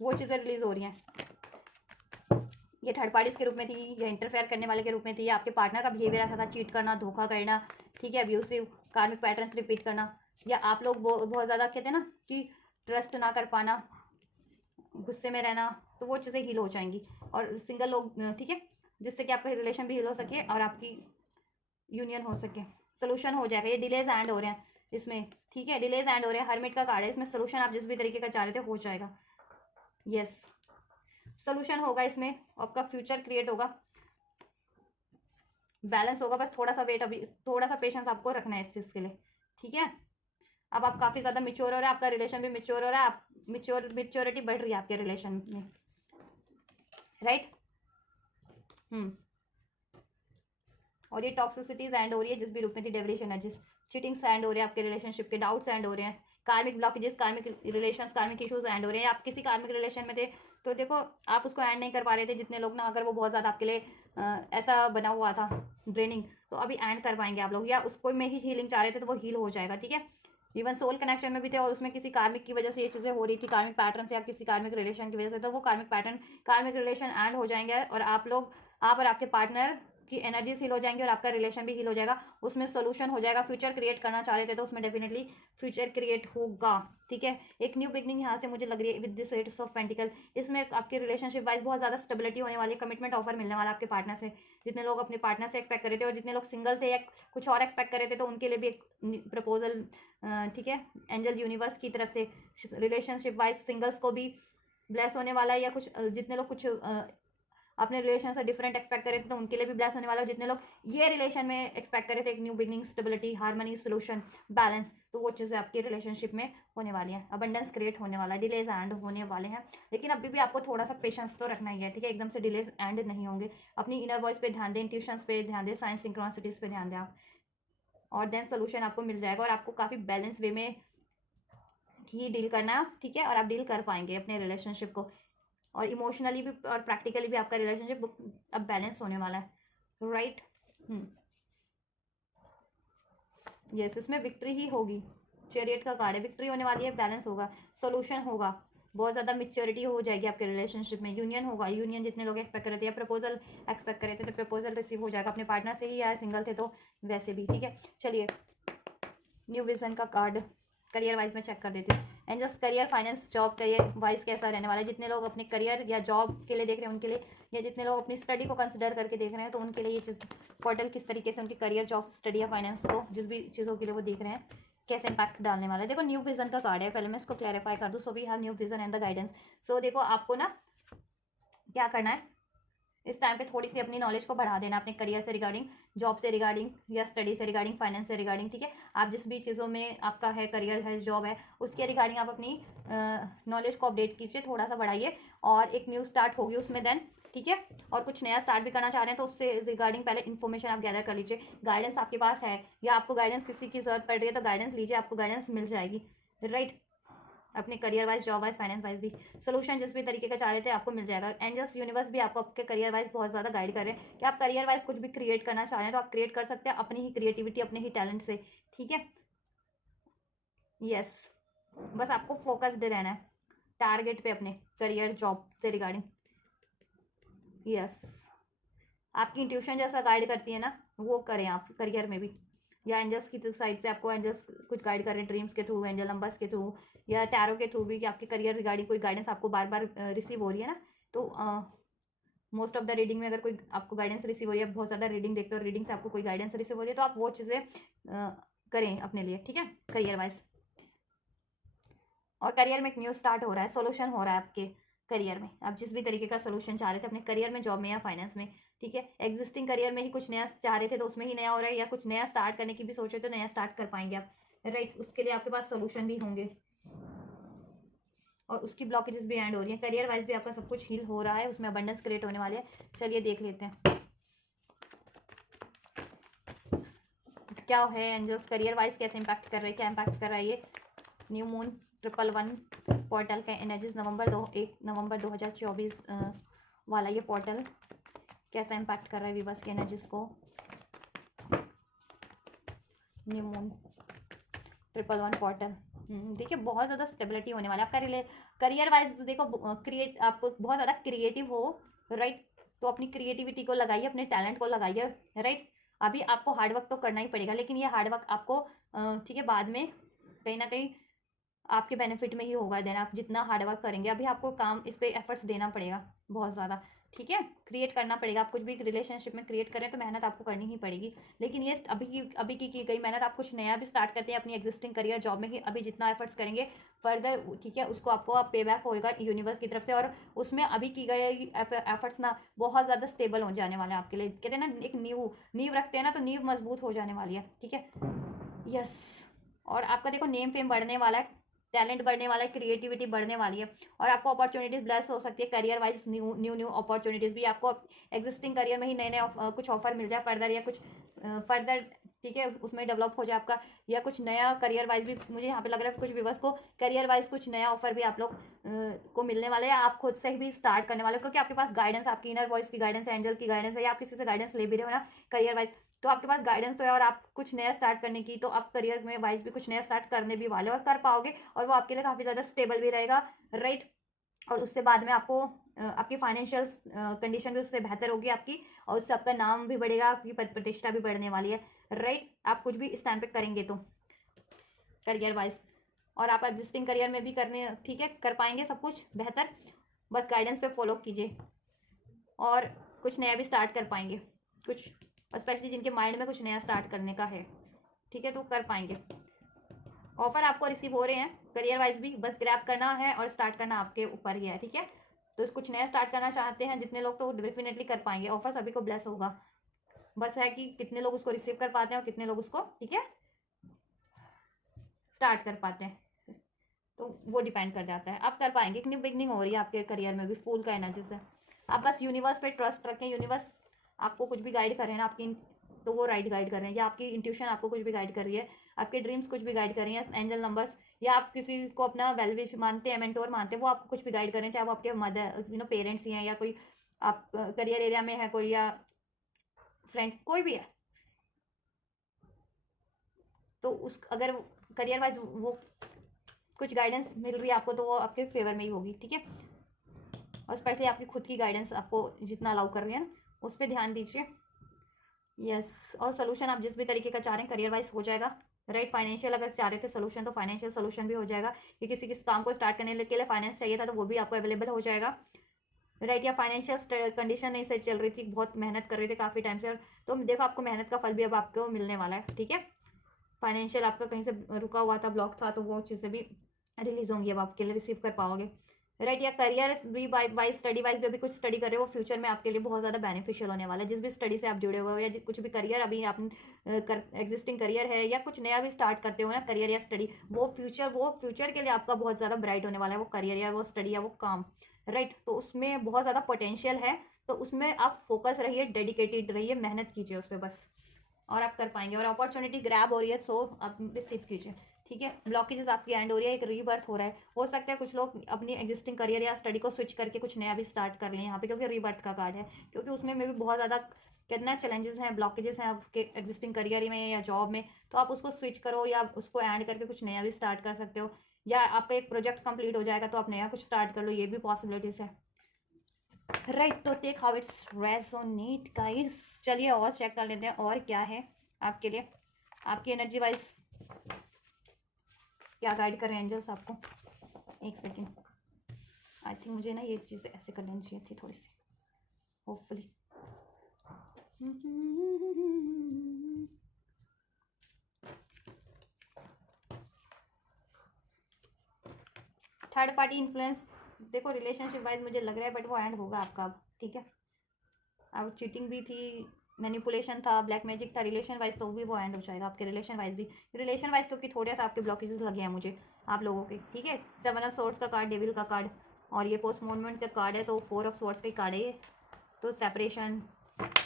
वो चीज़ें रिलीज हो रही हैं। ये थर्ड पार्टीज के रूप में थी, या इंटरफेयर करने वाले के रूप में थी, या आपके पार्टनर का बिहेवियर ऐसा था, चीट करना, धोखा करना, ठीक है, अब्यूसिव कार्मिक पैटर्न्स रिपीट करना, या आप लोग बहुत ज़्यादा कहते हैं ना कि ट्रस्ट ना कर पाना, गुस्से में रहना, तो वो चीज़ें हील हो जाएंगी। और सिंगल लोग, ठीक है, जिससे कि आपका रिलेशन भी हील हो सके और आपकी यूनियन हो सके, सोल्यूशन हो जाएगा। ये डिलेज एंड हो रहे हैं इसमें, ठीक है, डिलेज एंड हो रहे हैं, हरमिट का कार्ड है इसमें, सोल्यूशन आप जिस भी तरीके का चाह रहे थे हो जाएगा, यस, सोल्यूशन होगा इसमें, आपका फ्यूचर क्रिएट होगा, बैलेंस होगा। बस थोड़ा सा वेट, अभी थोड़ा सा पेशेंस आपको रखना है इस चीज़ के लिए, ठीक है। अब आप काफ़ी ज़्यादा मिच्योर हो रहा है, आपका रिलेशन भी मिच्योर हो रहा है, आप मिच्योरिटी बढ़ रही है आपके रिलेशन में, राइट। और ये टॉक्सिसिटीज एंड हो रही है जिस भी रूप में थी, डेविलिश एनर्जीज, चीटिंग एंड हो रहे हैं आपके रिलेशनशिप के, डाउट्स एंड हो रहे हैं, कार्मिक ब्लॉकेजेस, कार्मिक रिलेशंस, कार्मिक इश्यूज एंड हो रहे हैं। आप किसी कार्मिक रिलेशन में थे तो देखो आप उसको एंड नहीं कर पा रहे थे, जितने लोग ना, अगर वो बहुत ज़्यादा आपके लिए ऐसा बना हुआ था ड्रेनिंग, तो अभी एंड कर पाएंगे आप लोग, या उसको में ही हीलिंग चाह रहे थे तो वो हील हो जाएगा, ठीक है। इवन सोल कनेक्शन में भी थे और उसमें किसी कार्मिक की वजह से ये चीज़ें हो रही थी, कार्मिक पैटर्न से, या किसी कार्मिक रिलेशन की वजह से, तो वो कार्मिक पैटर्न, कार्मिक रिलेशन एंड हो जाएंगे, और आप लोग, आप और आपके पार्टनर की एनर्जीज हील हो जाएंगी, और आपका रिलेशन भी हील हो जाएगा, उसमें सोल्यूशन हो जाएगा। फ्यूचर क्रिएट करना चाह रहे थे तो उसमें डेफिनेटली फ्यूचर क्रिएट होगा, ठीक है। एक न्यू बिगनिंग यहाँ से मुझे लग रही है with this eight of pentacle, इसमें आपके रिलेशनशिप वाइज बहुत ज़्यादा स्टेबिलिटी होने वाली है, कमिटमेंट ऑफर मिलने वाला आपके पार्टनर से, जितने लोग अपने पार्टनर से एक्सपेक्ट कर रहे थे, और जितने लोग सिंगल थे या कुछ और एक्सपेक्ट कर रहे थे तो उनके लिए भी एक प्रपोजल, ठीक है, एंजल यूनिवर्स की तरफ से रिलेशनशिप वाइज सिंगल्स को भी ब्लेस होने वाला है, या कुछ जितने लोग कुछ अपने रिलेशन से डिफरेंट एक्सपेक्ट करे थे तो उनके लिए भी ब्लेस होने वाला है, जितने लोग ये रिलेशन में एक्सपेक्ट करे थे एक new beginning, stability, harmony, solution, balance, तो वो चीज़ें आपकी रिलेशनशिप में होने वाली हैं, अबंडेंस क्रिएट होने वाला है, डिलेज एंड होने वाले हैं। लेकिन अभी भी आपको थोड़ा सा पेशेंस तो रखना ही है, ठीक है, एकदम से डिलेज एंड नहीं होंगे। अपनी इनर वॉइस पे ध्यान दें, इंट्यूशंस पे ध्यान दें, साइंस सिंक्रोनिसिटीज पे ध्यान दें आप, और देन सोल्यूशन आपको मिल जाएगा, और आपको काफ़ी बैलेंस वे में ही डील करना है, ठीक है, और आप डील कर पाएंगे अपने रिलेशनशिप को, और इमोशनली भी और प्रैक्टिकली भी आपका रिलेशनशिप अब बैलेंस होने वाला है, राइट। यस, इसमें विक्ट्री ही होगी, चैरियट का कार्ड है, विक्ट्री होने वाली है, बैलेंस होगा, सोल्यूशन होगा, बहुत ज़्यादा मेच्योरिटी हो जाएगी आपके रिलेशनशिप में, यूनियन होगा, यूनियन जितने लोग एक्सपेक्ट कर रहे थे, या प्रपोजल एक्सपेक्ट कर रहे थे तो प्रपोजल रिसीव हो जाएगा अपने पार्टनर से ही, या सिंगल थे तो वैसे भी, ठीक है। चलिए न्यू विजन का कार्ड करियर वाइज में चेक कर देती हूँ। Angels career, finance, job, career wise कैसा रहने वाला है, जितने लोग अपने करियर या जॉब के लिए देख रहे हैं उनके लिए, या जितने लोग अपनी स्टडी को कंसिडर करके देख रहे हैं तो उनके लिए ये चीज़ पोर्टल किस तरीके से उनके करियर, जॉब, स्टडी या फाइनेंस को, जिस भी चीज़ों के लिए वो देख रहे हैं, कैसे इंपैक्ट डालने वाला है। देखो न्यू विजन का कार्ड है, पहले मैं इसको क्लैरिफाई कर दूँ। So we have new vision and the guidance. So देखो आपको ना क्या करना है, इस टाइम पे थोड़ी सी अपनी नॉलेज को बढ़ा देना, अपने करियर से रिगार्डिंग, जॉब से रिगार्डिंग, या स्टडी से रिगार्डिंग, फाइनेंस से रिगार्डिंग, ठीक है। आप जिस भी चीज़ों में आपका है, करियर है, जॉब है, उसके रिगार्डिंग आप अपनी नॉलेज को अपडेट कीजिए, थोड़ा सा बढ़ाइए, और एक न्यू स्टार्ट होगी उसमें। देन ठीक है। और कुछ नया स्टार्ट भी करना चाह रहे हैं तो उससे रिगार्डिंग पहले इन्फॉर्मेशन आप गैदर कर लीजिए। गाइडेंस आपके पास है या आपको गाइडेंस किसी की जरूरत पड़ रही है तो गाइडेंस लीजिए, आपको गाइडेंस मिल जाएगी, राइट। अपने career wise, job wise, finance wise भी सोल्यूशन जिस भी तरीके का चाह रहे थे आपको मिल जाएगा। एंजल्स यूनिवर्स भी आपको आपके करियर वाइज बहुत ज़्यादा गाइड कर रहे हैं कि आप करियर वाइज कुछ भी क्रिएट करना चाह रहे हैं तो आप क्रिएट कर सकते हैं अपनी ही क्रिएटिविटी, अपने ही टैलेंट से, ठीक है। यस, बस आपको फोकस्ड रहना है टारगेट पे अपने करियर जॉब से रिगार्डिंग। यस, आपकी इंट्यूशन जैसा गाइड करती है ना, वो करें आप करियर में भी। या एंजल्स की साइड से आपको एंजल्स कुछ गाइड कर रहे हैं ड्रीम्स के थ्रू, एंजल नंबर्स के थ्रू या टैरो के थ्रू भी, कि आपके करियर रिगार्डिंग कोई गाइडेंस आपको बार बार रिसीव हो रही है ना, तो मोस्ट ऑफ द रीडिंग में अगर कोई आपको गाइडेंस रिसीव हो रही है, बहुत ज़्यादा रीडिंग देखते हो, रीडिंग से आपको कोई गाइडेंस रिसीव हो रही है, तो आप वो चीज़ें करें अपने लिए, ठीक है, करियर वाइज। और करियर में एक न्यू स्टार्ट हो रहा है, सोल्यूशन हो रहा है आपके करियर में। आप जिस भी तरीके का सोल्यूशन चाह रहे थे अपने करियर में, जॉब में या फाइनेंस में, ठीक है, एग्जिस्टिंग करियर में ही कुछ नया चाह रहे थे तो उसमें ही नया हो रहा है, या कुछ नया स्टार्ट करने की भी सोच रहे तो नया स्टार्ट कर पाएंगे आप, राइट। उसके लिए आपके पास सोल्यूशन भी होंगे और उसकी ब्लॉकेजेस भी एंड हो रही है। करियर वाइज भी आपका सब कुछ हील हो रहा है, उसमें अबंडेंस क्रिएट होने वाले है। चलिए देख लेते हैं क्या है एंजल्स करियर वाइज कैसे इम्पैक्ट कर रहे हैं, क्या इम्पैक्ट कर रहा है ये न्यू मून 111 पोर्टल का एनर्जीज एक नवंबर 2024 वाला ये पोर्टल कैसा इम्पैक्ट कर रहा है वीवर्स के एनर्जीज को। न्यू मून 111 पोर्टल, देखिए बहुत ज़्यादा स्टेबिलिटी होने वाला है आपका करियर वाइज। देखो क्रिएट, आप बहुत ज़्यादा क्रिएटिव हो, राइट, तो अपनी क्रिएटिविटी को लगाइए, अपने टैलेंट को लगाइए, राइट। अभी आपको हार्डवर्क तो करना ही पड़ेगा, लेकिन ये हार्डवर्क आपको ठीक है बाद में कहीं ना कहीं आपके बेनिफिट में ही होगा। देन आप जितना हार्डवर्क करेंगे, अभी आपको काम इस पर एफर्ट्स देना पड़ेगा बहुत ज़्यादा, ठीक है, क्रिएट करना पड़ेगा। आप कुछ भी रिलेशनशिप में क्रिएट करें तो मेहनत आपको करनी ही पड़ेगी, लेकिन ये अभी की गई मेहनत, आप कुछ नया भी स्टार्ट करते हैं अपनी एग्जिस्टिंग करियर जॉब में ही, अभी जितना एफर्ट्स करेंगे फर्दर, ठीक है, उसको आपको आप पे बैक होएगा यूनिवर्स की तरफ से। और उसमें अभी की गई एफर्ट्स ना बहुत ज़्यादा स्टेबल हो जाने वाले हैं आपके लिए। कहते हैं ना एक नींव रखते हैं ना, तो नींव मजबूत हो जाने वाली है, ठीक है। यस, और आपका देखो नेम फेम बढ़ने वाला है, टैलेंट बढ़ने वाला है, क्रिएटिविटी बढ़ने वाली है, और आपको अपॉर्चुनिटीज ब्लेस हो सकती है करियर वाइज। न्यू अपॉर्चुनिटीज भी आपको एग्जिस्टिंग करियर में ही नए नए कुछ ऑफर मिल जाए फर्दर, या कुछ फर्दर, ठीक है, उसमें डेवलप हो जाए आपका, या कुछ नया करियर वाइज भी मुझे यहाँ पे लग रहा है कुछ व्यूवर्स को करियर वाइज कुछ नया ऑफर भी आप लोग को मिलने वाले हैं। आप खुद से भी स्टार्ट करने वाले हो, क्योंकि आपके पास गाइडेंस, आपकी इनर वॉइस की गाइडेंस है, एंजल की गाइडेंस है, या आप किसी से गाइडेंस ले भी रहे हो ना करियर वाइज, तो आपके पास गाइडेंस तो है और आप कुछ नया स्टार्ट करने की, तो आप करियर में वाइज भी कुछ नया स्टार्ट करने भी वाले और कर पाओगे, और वो आपके लिए काफ़ी ज़्यादा स्टेबल भी रहेगा, राइट। और उससे बाद में आपको आपकी फाइनेंशियल कंडीशन भी उससे बेहतर होगी आपकी, और उससे आपका नाम भी बढ़ेगा, आपकी पद प्रतिष्ठा भी बढ़ने वाली है, राइट। आप कुछ भी इस टाइम पे करेंगे तो करियर वाइज, और आप एग्जिस्टिंग करियर में भी करने, ठीक है, कर पाएंगे सब कुछ बेहतर, बस गाइडेंस पे फॉलो कीजिए और कुछ नया भी स्टार्ट कर पाएंगे, कुछ स्पेशली जिनके माइंड में कुछ नया स्टार्ट करने का है, ठीक है, तो कर पाएंगे। ऑफर आपको रिसीव हो रहे हैं करियर वाइज भी, बस ग्रैब करना है और स्टार्ट करना आपके ऊपर ही है, ठीक है। तो कुछ नया स्टार्ट करना चाहते हैं जितने लोग, तो डेफिनेटली कर पाएंगे, ऑफर सभी को ब्लेस होगा, बस है कि कितने लोग उसको रिसीव कर पाते हैं और कितने लोग उसको, ठीक है, स्टार्ट कर पाते हैं, तो वो डिपेंड कर जाता है। आप कर पाएंगे, एक न्यू बिगनिंग हो रही है आपके करियर में भी फूल का एनर्जी से। आप बस यूनिवर्स पे ट्रस्ट रखें, यूनिवर्स आपको कुछ भी गाइड कर रहे हैं ना आपकी, तो वो राइट गाइड कर रहे हैं, या आपकी इंट्यूशन आपको कुछ भी गाइड कर रही है, आपके ड्रीम्स कुछ भी गाइड कर रही हैं, एंजल नंबर्स, या आप किसी को अपना वेल विश मानते हैं, मेंटोर मानते हैं, वो आपको कुछ भी गाइड कर रहे हैं, चाहे वो आपके मदर पेरेंट्स ही हैं, या कोई आप करियर एरिया में है कोई, या फ्रेंड्स कोई भी है, तो उस अगर करियर वाइज वो कुछ गाइडेंस मिल रही है आपको, तो वो आपके फेवर में ही होगी, ठीक है। और स्पेशली आपकी खुद की गाइडेंस आपको जितना अलाउ कर रही है ना, उस पर ध्यान दीजिए। यस, और सोल्यूशन आप जिस भी तरीके का चाह रहे हैं करियर वाइज हो जाएगा, राइट। फाइनेंशियल अगर चाह रहे थे सोल्यूशन, तो फाइनेंशियल सोल्यूशन भी हो जाएगा, कि किसी किस काम को स्टार्ट करने के लिए फाइनेंस चाहिए था, तो वो भी आपको अवेलेबल हो जाएगा, राइट। या फाइनेंशियल कंडीशन नहीं सही चल रही थी, बहुत मेहनत कर रहे थे काफ़ी टाइम से, तो देखो आपको मेहनत का फल भी अब आपको मिलने वाला है, ठीक है। फाइनेंशियल आपका कहीं से रुका हुआ था, ब्लॉक था, तो वो चीज़ें भी रिलीज होंगी, अब आपके लिए रिसीव कर पाओगे, राइट। या करियर भी वाइज, स्टडी वाइज भी अभी कुछ स्टडी कर रहे हो, फ्यूचर में आपके लिए बहुत ज़्यादा बेनिफिशियल होने वाला है, जिस भी स्टडी से आप जुड़े हुए हो, या कुछ भी करियर अभी आप एग्जिस्टिंग करियर है, या कुछ नया भी स्टार्ट करते हो ना करियर या स्टडी, वो फ्यूचर के लिए आपका बहुत ज़्यादा ब्राइट होने वाला है, वो करियर या वो स्टडी या वो काम, राइट। तो उसमें बहुत ज़्यादा पोटेंशियल है, तो उसमें आप फोकस रहिए, डेडिकेटेड रहिए, मेहनत कीजिए उस पर बस, और आप कर पाएंगे। और अपॉर्चुनिटी ग्रैब हो रही है, सो आप रिसीव कीजिए, ठीक है। ब्लॉकेजेस आपकी एंड हो रही है, एक रीबर्थ हो रहा है। हो सकता है कुछ लोग अपनी एग्जिस्टिंग करियर या स्टडी को स्विच करके कुछ नया भी स्टार्ट कर लें यहाँ पे, क्योंकि रीबर्थ का कार्ड है, क्योंकि उसमें भी बहुत ज़्यादा कितना चैलेंजेस हैं, ब्लॉकेजेस हैं आपके एग्जिस्टिंग करियर में या जॉब में। तो आप उसको स्विच करो या उसको एंड करके कुछ नया भी स्टार्ट कर सकते हो, या आपका एक प्रोजेक्ट कंप्लीट हो जाएगा तो आप नया कुछ स्टार्ट कर लो, ये भी पॉसिबिलिटीज है। राइट, तो take how it's resonate guys. चलिए और चेक कर लेते हैं और क्या है आपके लिए, आपकी एनर्जी वाइज क्या गाइड कर रहे हैं एंजल्स आपको। एक सेकेंड, आई थिंक मुझे ना ये चीज़ें ऐसे कर लेनी चाहिए थी थोड़ी सी, होपफुली। थर्ड पार्टी इन्फ्लुएंस, देखो रिलेशनशिप वाइज मुझे लग रहा है, बट वो एंड होगा आपका अब, ठीक है। अब चीटिंग भी थी, मैनिपुलेशन था, ब्लैक मैजिक था, रिलेशन वाइज तो भी वो एंड हो जाएगा आपके रिलेशन वाइज भी। रिलेशन वाइज क्योंकि थोड़े सा आपके ब्लॉकेजेस लगे हैं मुझे आप लोगों के, ठीक है। 7 ऑफ सोर्ड्स का कार्ड, डेविल का कार्ड, और ये पोस्ट मोमेंट का कार्ड है, तो 4 ऑफ सोर्ड्स का कार्ड है ये। तो separation,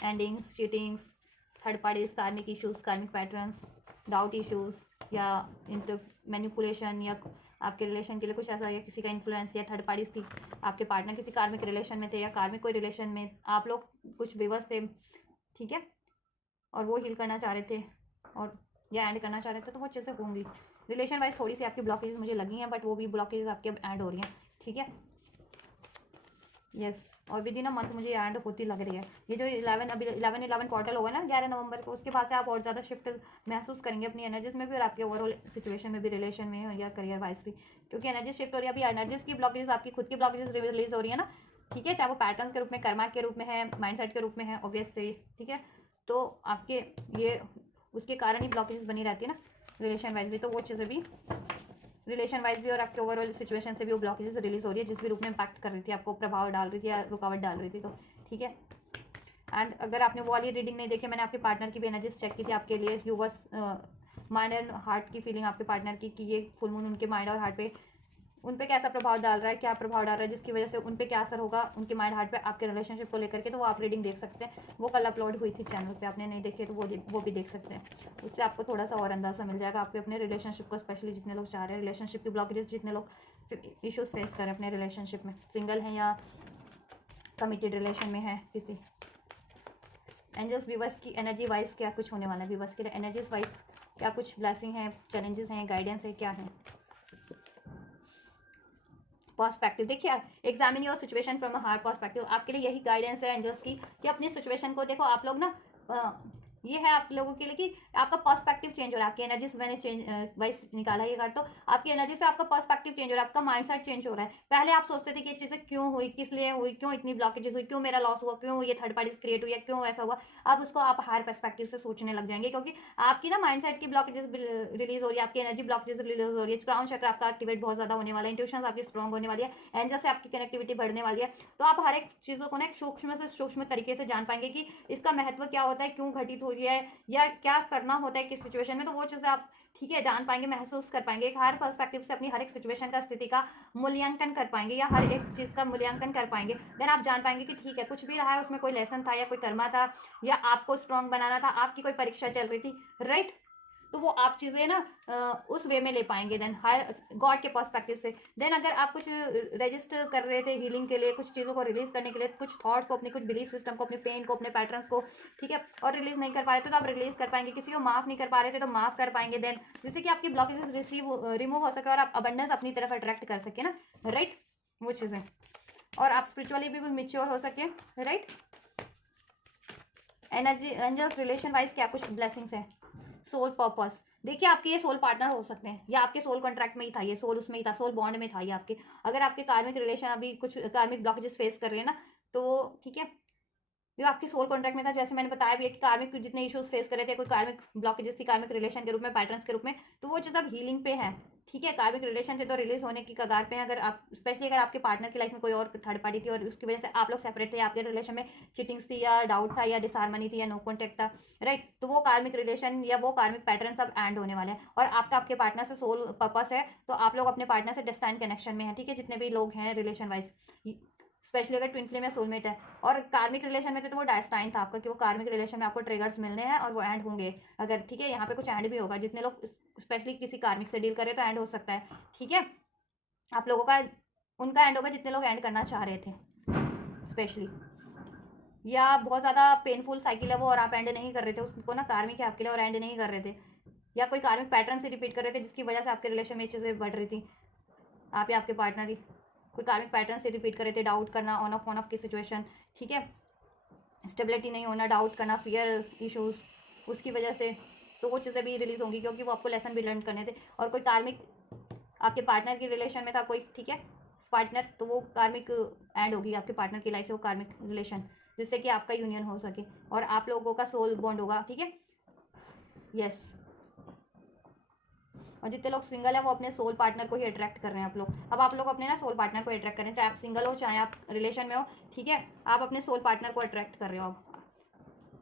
endings, cheatings, third parties, कार्मिक इश्यूज, कार्मिक पैटर्न्स, डाउट इश्यूज, या इंटर मैनिपुलेशन, या आपके रिलेशन के लिए कुछ ऐसा, या किसी का इन्फ्लुएंस, या थर्ड पार्टीज थी, आपके पार्टनर किसी कार्मिक रिलेशन में थे, या कार्मिक कोई रिलेशन में आप लोग कुछ विवश थे, ठीक है, और वो हील करना चाह रहे थे और या एंड करना चाह रहे थे, तो वो चीज़ें होंगी। रिलेशन वाइज थोड़ी सी आपकी ब्लॉकेजेस मुझे लगी हैं, बट वो भी ब्लॉकेजेस आपके एंड हो रही हैं, ठीक है। यस, और विद इन अ मंथ मुझे एंड होती लग रही है। ये जो 11 अभी 11 क्वार्टर होगा ना 11 नवंबर को, उसके बाद से आप और ज़्यादा शिफ्ट महसूस करेंगे अपनी एनर्जीज में भी, और आपके ओवरऑल सिचुएशन में भी, रिलेशन में या करियर वाइज भी, क्योंकि एनर्जी शिफ्ट हो रही है। अभी एनर्जीज की ब्लॉकेजेस, आपकी खुद की ब्लॉकेजेस रिलीज हो रही है ना, ठीक है, चाहे वो पैटर्न्स के रूप में, कर्मा के रूप में है, माइंडसेट के रूप में है, ऑब्वियस से, ठीक है। तो आपके ये उसके कारण ही ब्लॉकेजेस बनी रहती है ना रिलेशन वाइज भी, तो वो चीज़ें भी रिलेशन वाइज भी और आपके ओवरऑल सिचुएशन से भी वो ब्लॉकेजेस रिलीज हो रही है, जिस भी रूप में इम्पैक्ट कर रही थी, आपको प्रभाव डाल रही थी या रुकावट डाल रही थी, तो ठीक है। एंड अगर आपने वो वाली रीडिंग नहीं देखी, मैंने आपके पार्टनर की भी एनर्जीज चेक की थी आपके लिए, you was mind and heart की फीलिंग आपके पार्टनर की, कि ये फुल मून उनके माइंड और हार्ट पे, उन पे कैसा प्रभाव डाल रहा है, क्या प्रभाव डाल रहा है, जिसकी वजह से उन पे क्या असर होगा उनके माइंड हार्ट पे आपके रिलेशनशिप को लेकर के, तो वो आप रीडिंग देख सकते हैं। वो कल अपलोड हुई थी चैनल पे, आपने नहीं देखी तो वो भी देख सकते हैं। उससे आपको थोड़ा सा और अंदाजा मिल जाएगा आपके अपने रिलेशनशिप को, स्पेशली जितने लोग चाह रहे हैं रिलेशनशिप की ब्लॉकेजेस, जितने लोग इश्यूज फेस कर रहे हैं अपने रिलेशनशिप में, सिंगल हैं या कमिटेड रिलेशन में है किसी। एंजल्स व्यूवर्स की एनर्जी वाइज क्या कुछ होने वाला है, व्यूवर्स के एनर्जीज वाइज क्या कुछ ब्लेसिंग है, चैलेंजेस हैं, गाइडेंस है, क्या है पर्सपेक्टिव। देखिए, examine your situation from a heart perspective, आपके लिए यही गाइडेंस है एंजल्स की, कि अपनी सिचुएशन को देखो। आप लोग ना ये है आप लोगों के लिए कि आपका पर्सपेक्टिव चेंज हो रहा है, आपकी एनर्जी से मैंने चेंज वाइज निकाला ये कार्ड, तो आपकी एनर्जी से आपका पर्सपेक्टिव चेंज हो रहा है, आपका माइंडसेट चेंज हो रहा है। पहले आप सोचते थे कि ये चीज़ें क्यों हुई, किस लिए हुई, क्यों इतनी ब्लॉकेजेस हुई, क्यों मेरा लॉस हुआ, क्यों ये थर्ड पार्टी क्रिएट हुई है, क्यों ऐसा हुआ। अब उसको आप हायर पर्सपेक्टिव से सोचने लग जाएंगे, क्योंकि आपकी ना माइंडसेट की ब्लॉकेजेस रिलीज हो रही है, आपकी एनर्जी ब्लॉकेजेस रिलीज हो रही है, क्राउन चक्र आपका एक्टिवेट बहुत ज्यादा होने वाला है, इंट्यूशन आपकी स्ट्रॉन्ग होने वाली है, एंजल से आपकी कनेक्टिविटी बढ़ने वाली है। तो आप हर एक चीज़ों को ना एक सूक्ष्म से सूक्ष्म तरीके से जान पाएंगे कि इसका महत्व क्या होता है, क्यों घटित हो रही है, या क्या करना होता है किस सिचुएशन में, तो वो चीज़ें आप ठीक है जान पाएंगे, महसूस कर पाएंगे, एक हर पर्सपेक्टिव से अपनी हर एक सिचुएशन का, स्थिति का मूल्यांकन कर पाएंगे, या हर एक चीज़ का मूल्यांकन कर पाएंगे। देन आप जान पाएंगे कि ठीक है, कुछ भी रहा है उसमें कोई लेसन था, या कोई कर्मा था, या आपको स्ट्रांग बनाना था, आपकी कोई परीक्षा चल रही थी, राइट। तो वो आप चीज़ें ना उस वे में ले पाएंगे, देन हर गॉड के पर्सपेक्टिव से। देन अगर आप कुछ रजिस्टर कर रहे थे हीलिंग के लिए, कुछ चीज़ों को रिलीज करने के लिए, कुछ थॉट्स को, अपने कुछ बिलीफ सिस्टम को, अपने पेन को, अपने पैटर्न्स को, ठीक है, और रिलीज नहीं कर पा रहे थे तो आप रिलीज कर पाएंगे, किसी को माफ नहीं कर पा रहे थे तो माफ कर पाएंगे, देन जिससे कि आपकी ब्लॉकेजेस रिमूव हो सके और आप अबंडेंस अपनी तरफ अट्रैक्ट कर सके ना, राइट, वो चीज़ें, और आप स्पिरिचुअली भी मिच्योर हो सके, right. Energy angels relation wise क्या कुछ ब्लेसिंग्स है, सोल पर्पस। देखिए, आपके ये सोल पार्टनर हो सकते हैं, या आपके सोल कॉन्ट्रैक्ट में ही था, ये सोल उसमें ही था, सोल बॉन्ड में था ये आपके। अगर आपके कार्मिक रिलेशन अभी कुछ कार्मिक ब्लॉकेजेस फेस कर रहे हैं ना, तो ठीक है, जो आपके सोल कॉन्ट्रैक्ट में था, जैसे मैंने बताया भी है कि कार्मिक जितने इश्यूज फेस कर रहे थे, कोई कार्मिक ब्लॉकेजेस थी कार्मिक रिलेशन के रूप में, पैटर्न्स के रूप में, तो वो चीज़ अब हीलिंग पे है, ठीक है। कार्मिक रिलेशन से तो रिलीज होने की कगार पे है। अगर आप स्पेशली अगर आपके पार्टनर की लाइफ में कोई और थर्ड पार्टी थी और उसकी वजह से आप लोग सेपरेट थे, आपके रिलेशन में चीटिंग्स थी, या डाउट था, या डिसहार्मनी थी, या नो कॉन्टेक्ट था, राइट, तो वो कार्मिक रिलेशन या वो कार्मिक पैटर्न सब एंड होने वाले हैं। और आपका आपके पार्टनर से सोल पर्पस है, तो आप लोग अपने पार्टनर से डेस्टाइन कनेक्शन में है, ठीक है, जितने भी लोग हैं रिलेशन वाइज, स्पेशली अगर ट्विन फ्लेम या सोलमेट है। और कार्मिक रिलेशन में तो वो डायस्टाइन था आपका कि वो कार्मिक रिलेशन में आपको ट्रिगर्स मिलने हैं और वो एंड होंगे अगर, ठीक है। यहाँ पे कुछ एंड भी होगा, जितने लोग स्पेशली किसी कार्मिक से डील कर रहे तो एंड हो सकता है, ठीक है। आप लोगों का उनका एंड होगा जितने लोग एंड करना चाह रहे थे स्पेशली, या बहुत ज़्यादा पेनफुल साइकिल है वो और आप एंड नहीं कर रहे थे उसको ना, कार्मिक है आपके लिए और एंड नहीं कर रहे थे, या कोई कार्मिक पैटर्न से रिपीट कर रहे थे जिसकी वजह से आपके रिलेशन में ये चीज़ें बढ़ रही थी, आप या आपके पार्टनर ही कोई कार्मिक पैटर्न से रिपीट कर रहे थे, डाउट करना ऑन ऑफ की सिचुएशन, ठीक है, स्टेबिलिटी नहीं होना, डाउट करना, फियर इश्यूज, उसकी वजह से तो वो चीज़ें भी रिलीज होंगी क्योंकि वो आपको लेसन भी लर्न करने थे। और कोई कार्मिक आपके पार्टनर की रिलेशन में था कोई, ठीक है, पार्टनर, तो वो कार्मिक एंड होगी आपके पार्टनर की लाइफ से वो कार्मिक रिलेशन, जिससे कि आपका यूनियन हो सके और आप लोगों का सोल बॉन्ड होगा, ठीक है। यस, और जितने लोग सिंगल है वो अपने सोल पार्टनर को ही अट्रैक्ट कर रहे हैं आप लोग। अब आप लोग अपने ना सोल पार्टनर को अट्रैक्ट कर रहे हैं, चाहे आप सिंगल हो चाहे आप रिलेशन में हो, ठीक है, आप अपने सोल पार्टनर को अट्रैक्ट कर रहे हो। अब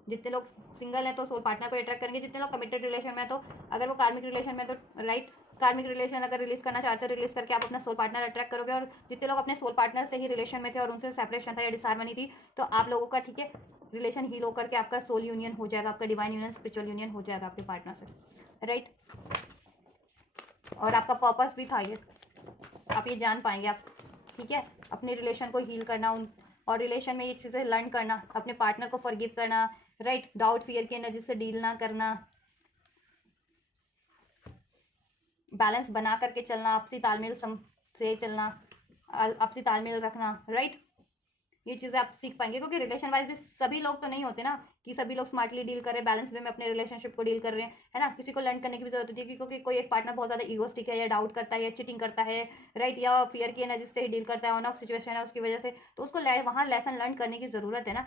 जितने लोग सिंगल हैं तो सोल पार्टनर को अट्रैक्ट करेंगे, जितने लोग कमिटेड रिलेशन में तो अगर वो कार्मिक रिलेशन में तो राइट, कार्मिक रिलेशन अगर रिलीज करना चाहते हो रिलीज करके आप अपना सोल पार्टनर अट्रैक्ट करोगे। और जितने लोग अपने सोल पार्टनर से ही रिलेशन में थे और उनसे सेपरेशन था या डिसहार्मनी थी तो आप लोगों का, ठीक है, रिलेशन हील होकर के आपका सोल यूनियन हो जाएगा, आपका डिवाइन यूनियन, स्पिरिचुअल यूनियन हो जाएगा आपके पार्टनर से, राइट। और आपका पर्पस भी था ये, आप ये जान पाएंगे आप, ठीक है, अपने रिलेशन को हील करना उन और रिलेशन में ये चीज़ें लर्न करना, अपने पार्टनर को फॉरगिव करना, राइट, डाउट फियर की एनर्जी से डील ना करना, बैलेंस बना करके चलना, आपसी तालमेल से चलना, आपसी तालमेल रखना, राइट। ये चीज़ें आप सीख पाएंगे क्योंकि रिलेशन वाइज भी सभी लोग तो नहीं होते ना कि सभी लोग स्मार्टली डील कर रहे हैं, बैलेंस वे में अपने रिलेशनशिप को डील कर रहे हैं, है ना। किसी को लर्न करने की भी जरूरत होती है क्योंकि कोई एक पार्टनर बहुत ज़्यादा ईगोस्टिक है या डाउट करता है या चीटिंग करता है, राइट, या फियर की एनर्जी से ही डील करता है, ऑन ऑफ सिचुएशन है उसकी वजह से, तो उसको वहाँ लेसन लर्न करने की ज़रूरत है ना।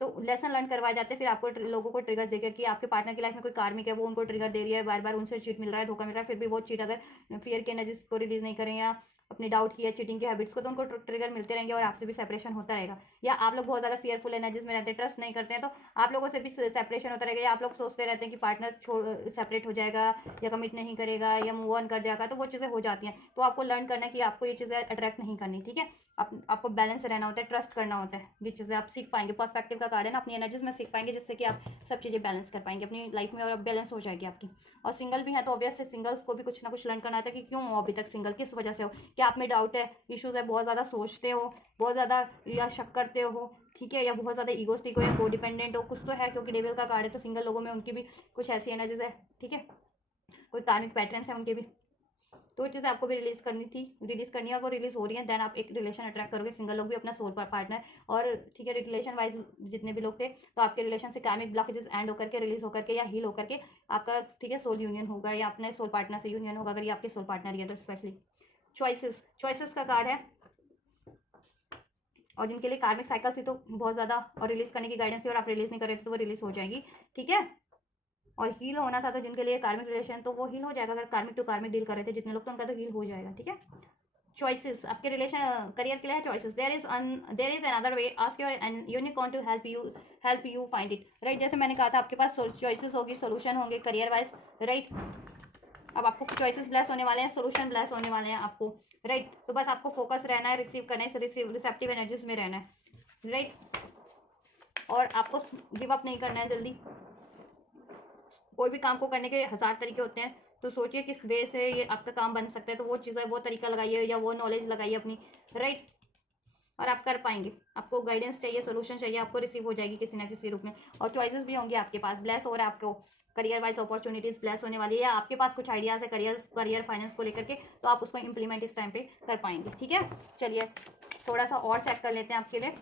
तो लेसन लर्न करवाए जाते हैं, फिर आपको लोगों को ट्रिगर देगा कि आपके पार्टनर की लाइफ में कोई कार्मिक है, वो उनको ट्रिगर दे रही है, बार बार उनसे चीट मिल रहा है, धोखा मिल रहा है, फिर भी वो चीट अगर फियर की एनर्जी को रिलीज नहीं करें या अपने डाउट की या चीटिंग की हैबिट्स को, तो उनको ट्रिगर मिलते रहेंगे और आपसे भी सेपरेशन होता रहेगा। या आप लोग बहुत ज़्यादा फियरफुल एनर्जीज में रहते हैं, ट्रस्ट नहीं करते हैं, तो आप लोगों से भी सेपरेशन होता रहेगा। या आप लोग सोचते रहते हैं कि पार्टनर छोड़ सेपरेट हो जाएगा या कमिट नहीं करेगा या मूव ऑन कर जाएगा, तो वो चीज़ें हो जाती हैं। तो आपको लर्न करना है कि आपको ये चीज़ें अट्रैक्ट नहीं करनी, ठीक है। आपको बैलेंस रहना होता है, ट्रस्ट करना होता है, ये चीज़ें आप सीख पाएंगे। पर्सपेक्टिव का कार्ड है ना, अपनी एनर्जीज में सीख पाएंगे जिससे कि आप सब चीज़ें बैलेंस कर पाएंगे अपनी लाइफ में और बैलेंस हो जाएगी आपकी। और सिंगल भी है तो ऑब्वियस है सिंगल्स को भी कुछ ना कुछ लर्न करना आता है कि क्यों हो अभी तक सिंगल, किस वजह से हो, क्या आप में डाउट है, इश्यूज है, बहुत ज़्यादा सोचते हो, बहुत ज़्यादा या शक करते हो, ठीक है, या बहुत ज़्यादा ईगोस्टिक हो या कोडिपेंडेंट हो, कुछ तो है क्योंकि डेविल का कार्ड है तो सिंगल लोगों में उनकी भी कुछ ऐसी एनर्जीज है, ठीक है, कोई कार्मिक पैटर्न्स है उनके भी। तो वो चीज़ें आपको भी रिलीज करनी थी, रिलीज करनी है और वो रिलीज हो रही है। देन आप एक रिलेशन अट्रैक्ट करोगे, सिंगल लोग भी अपना सोल पार्टनर, और ठीक है, रिलेशन वाइज जितने भी लोग थे तो आपके रिलेशन से कार्मिक ब्लॉकेजेस एंड होकर के, रिलीज होकर के या हील होकर के आपका, ठीक है, सोल यूनियन होगा या अपने सोल पार्टनर से यूनियन होगा, अगर ये आपके सोल पार्टनर है तो। स्पेशली चॉइसेस का कार्ड है, और जिनके लिए कार्मिक साइकिल थी तो बहुत ज़्यादा और रिलीज करने की गाइडेंस थी और आप रिलीज नहीं कर रहे थे तो वो रिलीज हो जाएगी, ठीक है। और हील होना था तो जिनके लिए कार्मिक रिलेशन तो वो हील हो जाएगा, अगर कार्मिक टू कार्मिक डील कर रहे थे जितने लोग तो उनका तो हील हो जाएगा, ठीक है। चॉइसेस आपके रिलेशन करियर के लिए है, choices, there is another way, ask your unicorn to help you find it, right. जैसे मैंने कहा था आपके पास चॉइसेस होगी, सोल्यूशन होंगे करियर वाइज, राइट। अब आपको चॉइसेस ब्लेस होने वाले हैं, सोल्यूशन ब्लेस होने वाले हैं आपको, राइट। तो बस आपको फोकस रहना है, रिसीव करना है, रिसेप्टिव एनर्जीज में रहना है, राइट। और आपको गिव अप नहीं करना है जल्दी। कोई भी काम को करने के 1000 तरीके होते हैं, तो सोचिए किस वे से ये आपका काम बन सकता है, तो वो चीज़ें, वो तरीका लगाइए या वो नॉलेज लगाइए अपनी, राइट। और आप कर पाएंगे। आपको गाइडेंस चाहिए, सोल्यूशन चाहिए, आपको रिसीव हो जाएगी किसी ना किसी रूप में। और चॉइसेस भी होंगी आपके पास, ब्लेस हो रहा है आपको, करियर वाइज अपॉर्चुनिटीज ब्लेस होने वाली है, या आपके पास कुछ आइडियाज है करियर फाइनेंस को लेकर के, तो आप उसको इंप्लीमेंट इस टाइम पे कर पाएंगे, ठीक है। चलिए थोड़ा सा और चेक कर लेते हैं आपके लिए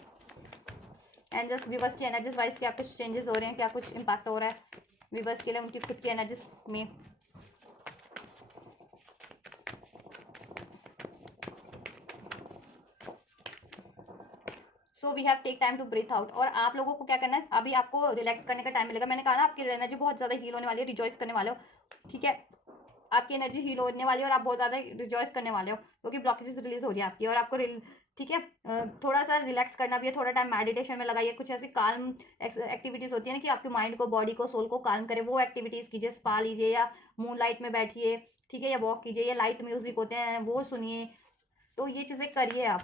एंजल्स व्यूवर्स की एनर्जीज वाइज, क्या कुछ चेंजेस हो रहे हैं, क्या कुछ इम्पैक्ट हो रहा है व्यूवर्स के लिए उनकी खुद की एनर्जीज में। So we have take time to breathe out. और आप लोगों को क्या करना है, अभी आपको रिलैक्स करने का टाइम मिलेगा। मैंने कहा ना आपकी एनर्जी बहुत ज़्यादा हील होने वाली है, रिजॉइस करने वाले हो, ठीक है। आपकी एनर्जी हील होने वाली है और आप बहुत ज़्यादा रिजॉइस करने वाले हो क्योंकि ब्लॉकेजेस रिलीज हो रही है आपकी। और आपको ठीक है, थोड़ा सा रिलैक्स करना भी है, थोड़ा टाइम मेडिटेशन में लगाइए। कुछ ऐसी काल्म एक्टिविटीज़ होती है ना कि आपके माइंड को, बॉडी को, सोल को काल्म करे, वो एक्टिविटीज़ कीजिए। स्पा लीजिए या मून लाइट में बैठिए, ठीक है, या वॉक कीजिए, या लाइट म्यूजिक होते हैं वो सुनिए, तो ये चीज़ें करिए आप,